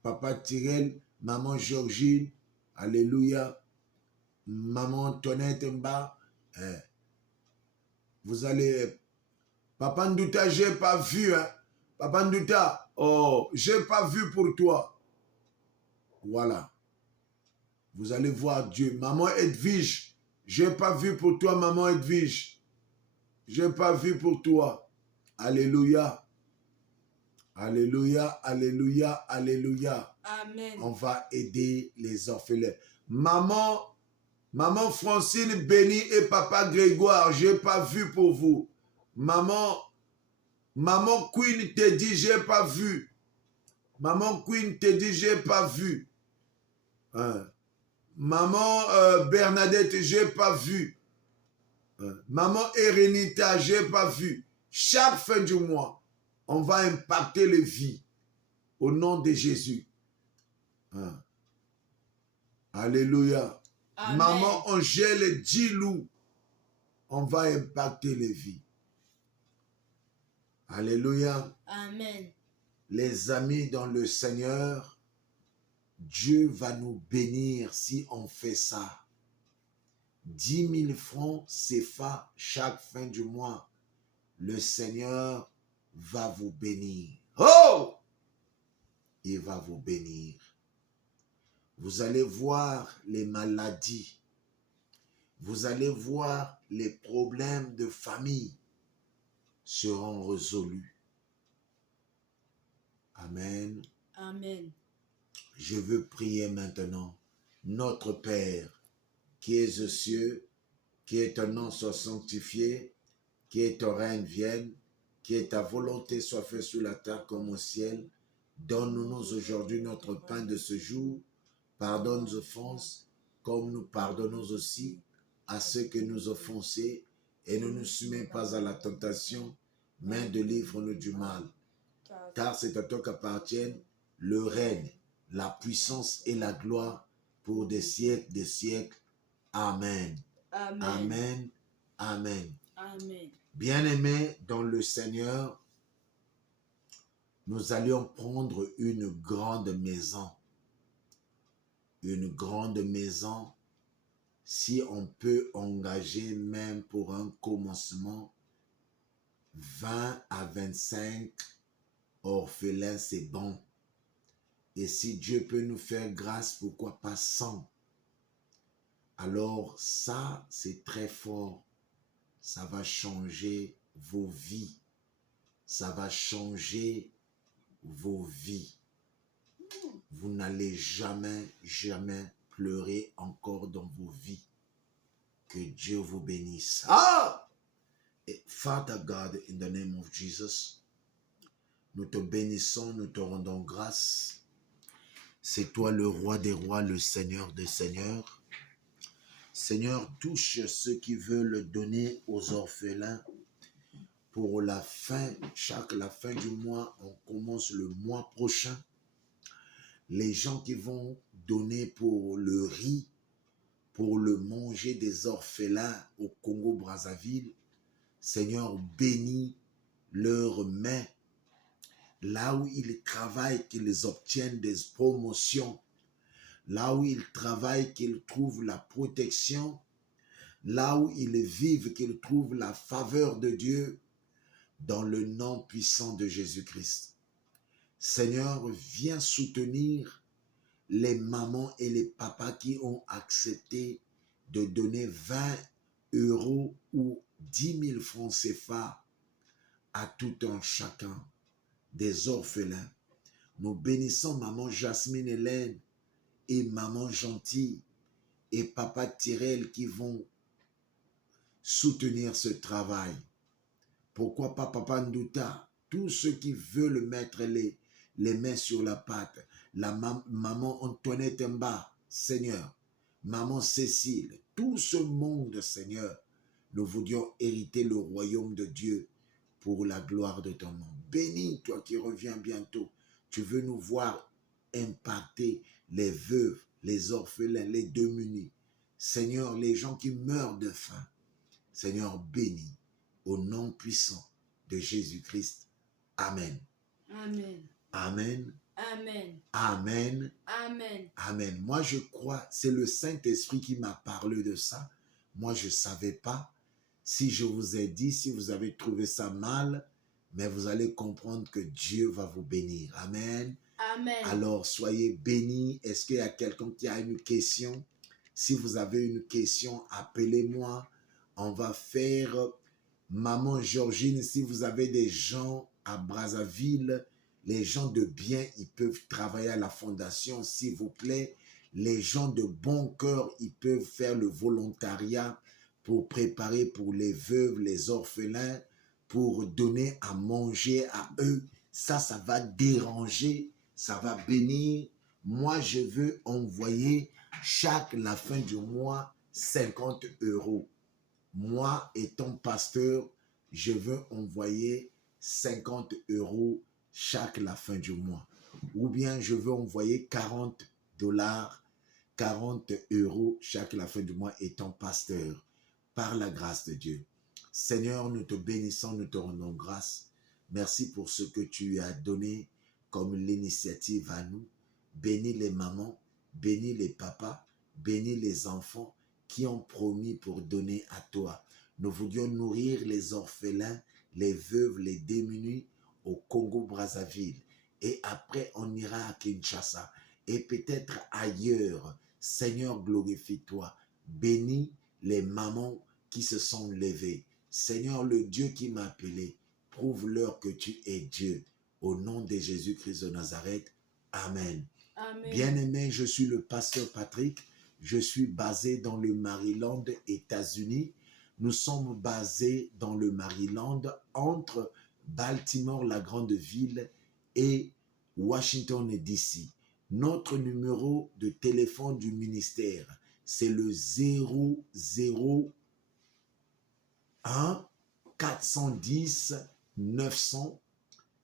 Papa Tyrell. Maman Georgine. Alléluia. Maman Antoinette Mba. Vous allez... Papa Ndouta, je n'ai pas vu. Hein? Papa Ndouta, oh, je n'ai pas vu pour toi. Voilà. Vous allez voir Dieu. Maman Edwige, je n'ai pas vu pour toi, maman Edwige. Je n'ai pas vu pour toi. Alléluia. Alléluia, alléluia, alléluia. Amen. On va aider les orphelins. Maman Francine Béni et Papa Grégoire, je n'ai pas vu pour vous. Maman Queen te dit, je n'ai pas vu. Maman Queen te dit, je n'ai pas vu. Hein? Maman Bernadette, je n'ai pas vu. Hein? Maman Erenita, je n'ai pas vu. Chaque fin du mois, on va impacter les vies au nom de Jésus. Hein? Alléluia. Amen. Maman Angèle Djilou, on va impacter les vies. Alléluia. Amen. Les amis dans le Seigneur, Dieu va nous bénir si on fait ça. 10 000 francs CFA chaque fin du mois. Le Seigneur va vous bénir. Oh! Il va vous bénir. Vous allez voir les maladies. Vous allez voir les problèmes de famille seront résolus. Amen. Amen. Je veux prier maintenant. Notre Père, qui es aux cieux, que ton nom soit sanctifié, que ton règne vienne, que ta volonté soit faite sur la terre comme au ciel. Donne-nous aujourd'hui notre pain de ce jour. Pardonne nos offenses, comme nous pardonnons aussi à ceux que nous offensés, et ne nous soumets pas à la tentation, mais délivre-nous du mal. Car c'est à toi qu'appartiennent le règne, la puissance et la gloire pour des siècles. Amen. Amen. Amen. Amen. Amen. Bien-aimés dans le Seigneur, nous allions prendre une grande maison. Une grande maison, si on peut engager même pour un commencement 20 à 25 orphelins, c'est bon. Et si Dieu peut nous faire grâce, pourquoi pas 100? Alors ça, c'est très fort. Ça va changer vos vies. Ça va changer vos vies. Vous n'allez jamais pleurer encore dans vos vies. Que Dieu vous bénisse. Ah! Et Father God, in the name of Jesus, nous te bénissons, nous te rendons grâce. C'est toi le roi des rois, le Seigneur des seigneurs. Seigneur, touche ceux qui veulent donner aux orphelins pour la fin du mois. On commence le mois prochain. Les gens qui vont donner pour le riz, pour le manger des orphelins au Congo-Brazzaville, Seigneur, bénis leurs mains. Là où ils travaillent, qu'ils obtiennent des promotions. Là où ils travaillent, qu'ils trouvent la protection. Là où ils vivent, qu'ils trouvent la faveur de Dieu. Dans le nom puissant de Jésus-Christ. Seigneur, viens soutenir les mamans et les papas qui ont accepté de donner 20 € ou 10 000 francs CFA à tout un chacun des orphelins. Nous bénissons maman Jasmine Hélène et maman Gentille et papa Tyrell qui vont soutenir ce travail. Pourquoi pas papa Ndouta? Tous ceux qui veulent mettre les mains sur la pâte. Maman Antoinette Mba, Seigneur. Maman Cécile. Tout ce monde, Seigneur. Nous voulions hériter le royaume de Dieu pour la gloire de ton nom. Bénis, toi qui reviens bientôt. Tu veux nous voir impacter les veuves, les orphelins, les démunis. Seigneur, les gens qui meurent de faim. Seigneur, bénis au nom puissant de Jésus-Christ. Amen. Amen. Amen. Amen. Amen. Amen. Amen. Moi, je crois, c'est le Saint-Esprit qui m'a parlé de ça. Moi, je ne savais pas. Si je vous ai dit, si vous avez trouvé ça mal, mais vous allez comprendre que Dieu va vous bénir. Amen. Amen. Alors, soyez bénis. Est-ce qu'il y a quelqu'un qui a une question? Si vous avez une question, appelez-moi. On va faire... Maman Georgine, si vous avez des gens à Brazzaville, les gens de bien, ils peuvent travailler à la fondation, s'il vous plaît. Les gens de bon cœur, ils peuvent faire le volontariat pour préparer pour les veuves, les orphelins, pour donner à manger à eux. Ça va déranger, ça va bénir. Moi, je veux envoyer la fin du mois 50 €. Moi, étant pasteur, je veux envoyer 50 € la fin du mois. Ou bien je veux envoyer 40 $, 40 € la fin du mois étant pasteur, par la grâce de Dieu. Seigneur, nous te bénissons, nous te rendons grâce. Merci pour ce que tu as donné comme l'initiative à nous. Bénis les mamans, bénis les papas, bénis les enfants qui ont promis pour donner à toi. Nous voulions nourrir les orphelins, les veuves, les démunis au Congo-Brazzaville. Et après, on ira à Kinshasa et peut-être ailleurs. Seigneur, glorifie-toi. Bénis les mamans qui se sont levées. Seigneur, le Dieu qui m'a appelé, prouve-leur que tu es Dieu. Au nom de Jésus-Christ de Nazareth. Amen. Amen. Bien-aimé, je suis le pasteur Patrick. Je suis basé dans le Maryland, États-Unis. Nous sommes basés dans le Maryland entre Baltimore, la grande ville, et Washington, D.C. Notre numéro de téléphone du ministère, c'est le 001 410 900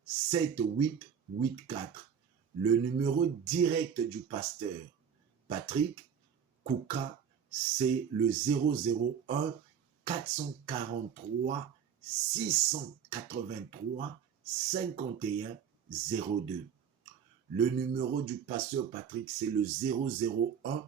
7884. Le numéro direct du pasteur Patrick Kouka, c'est le 001 443 683 51 02. Le numéro du pasteur Patrick, c'est le 001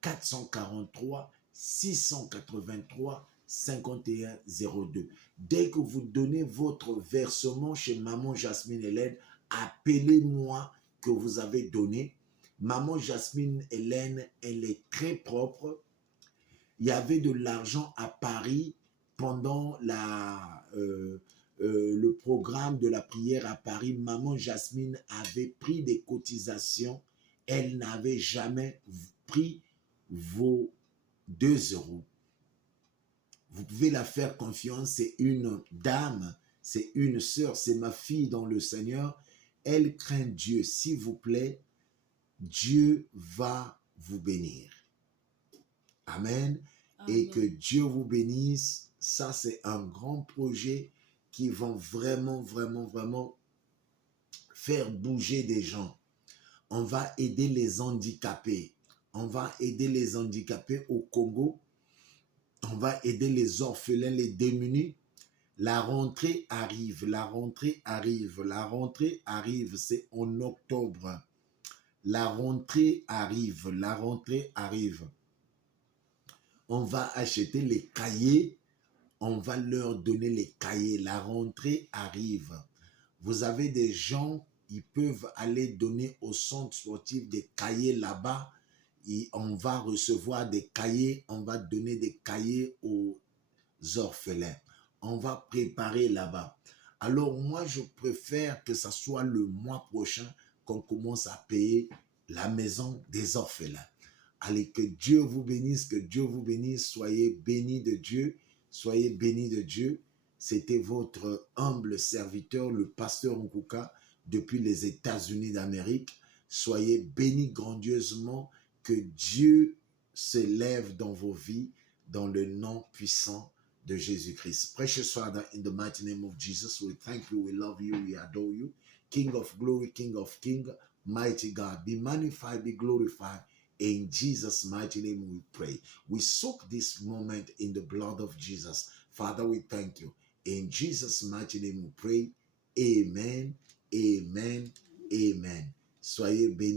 443 683 51 02. Dès que vous donnez votre versement chez Maman Jasmine Hélène, appelez-moi que vous avez donné. Maman Jasmine Hélène, elle est très propre. Il y avait de l'argent à Paris pendant le programme de la prière à Paris. Maman Jasmine avait pris des cotisations. Elle n'avait jamais pris vos 2 euros. Vous pouvez la faire confiance. C'est une dame, c'est une sœur, c'est ma fille dans le Seigneur. Elle craint Dieu. S'il vous plaît, Dieu va vous bénir. Amen. Amen. Et que Dieu vous bénisse. Ça, c'est un grand projet qui va vraiment, vraiment, vraiment faire bouger des gens. On va aider les handicapés. On va aider les handicapés au Congo. On va aider les orphelins, les démunis. La rentrée arrive, la rentrée arrive, la rentrée arrive. C'est en octobre. La rentrée arrive, la rentrée arrive. On va acheter les cahiers, on va leur donner les cahiers. La rentrée arrive. Vous avez des gens, ils peuvent aller donner au centre sportif des cahiers là-bas. On va recevoir des cahiers, on va donner des cahiers aux orphelins. On va préparer là-bas. Alors moi, je préfère que ça soit le mois prochain qu'on commence à payer la maison des orphelins. Allez, que Dieu vous bénisse, que Dieu vous bénisse. Soyez bénis de Dieu, soyez bénis de Dieu. C'était votre humble serviteur, le pasteur Nkouka, depuis les États-Unis d'Amérique. Soyez bénis grandieusement, que Dieu s'élève dans vos vies, dans le nom puissant de Jésus-Christ. Precious Father, in the mighty name of Jesus, we thank you, we love you, we adore you. King of glory, King of kings, mighty God, be magnified, be glorified. In Jesus' mighty name we pray. We soak this moment in the blood of Jesus. Father, we thank you. In Jesus' mighty name we pray. Amen, amen, amen. Soyez bénis.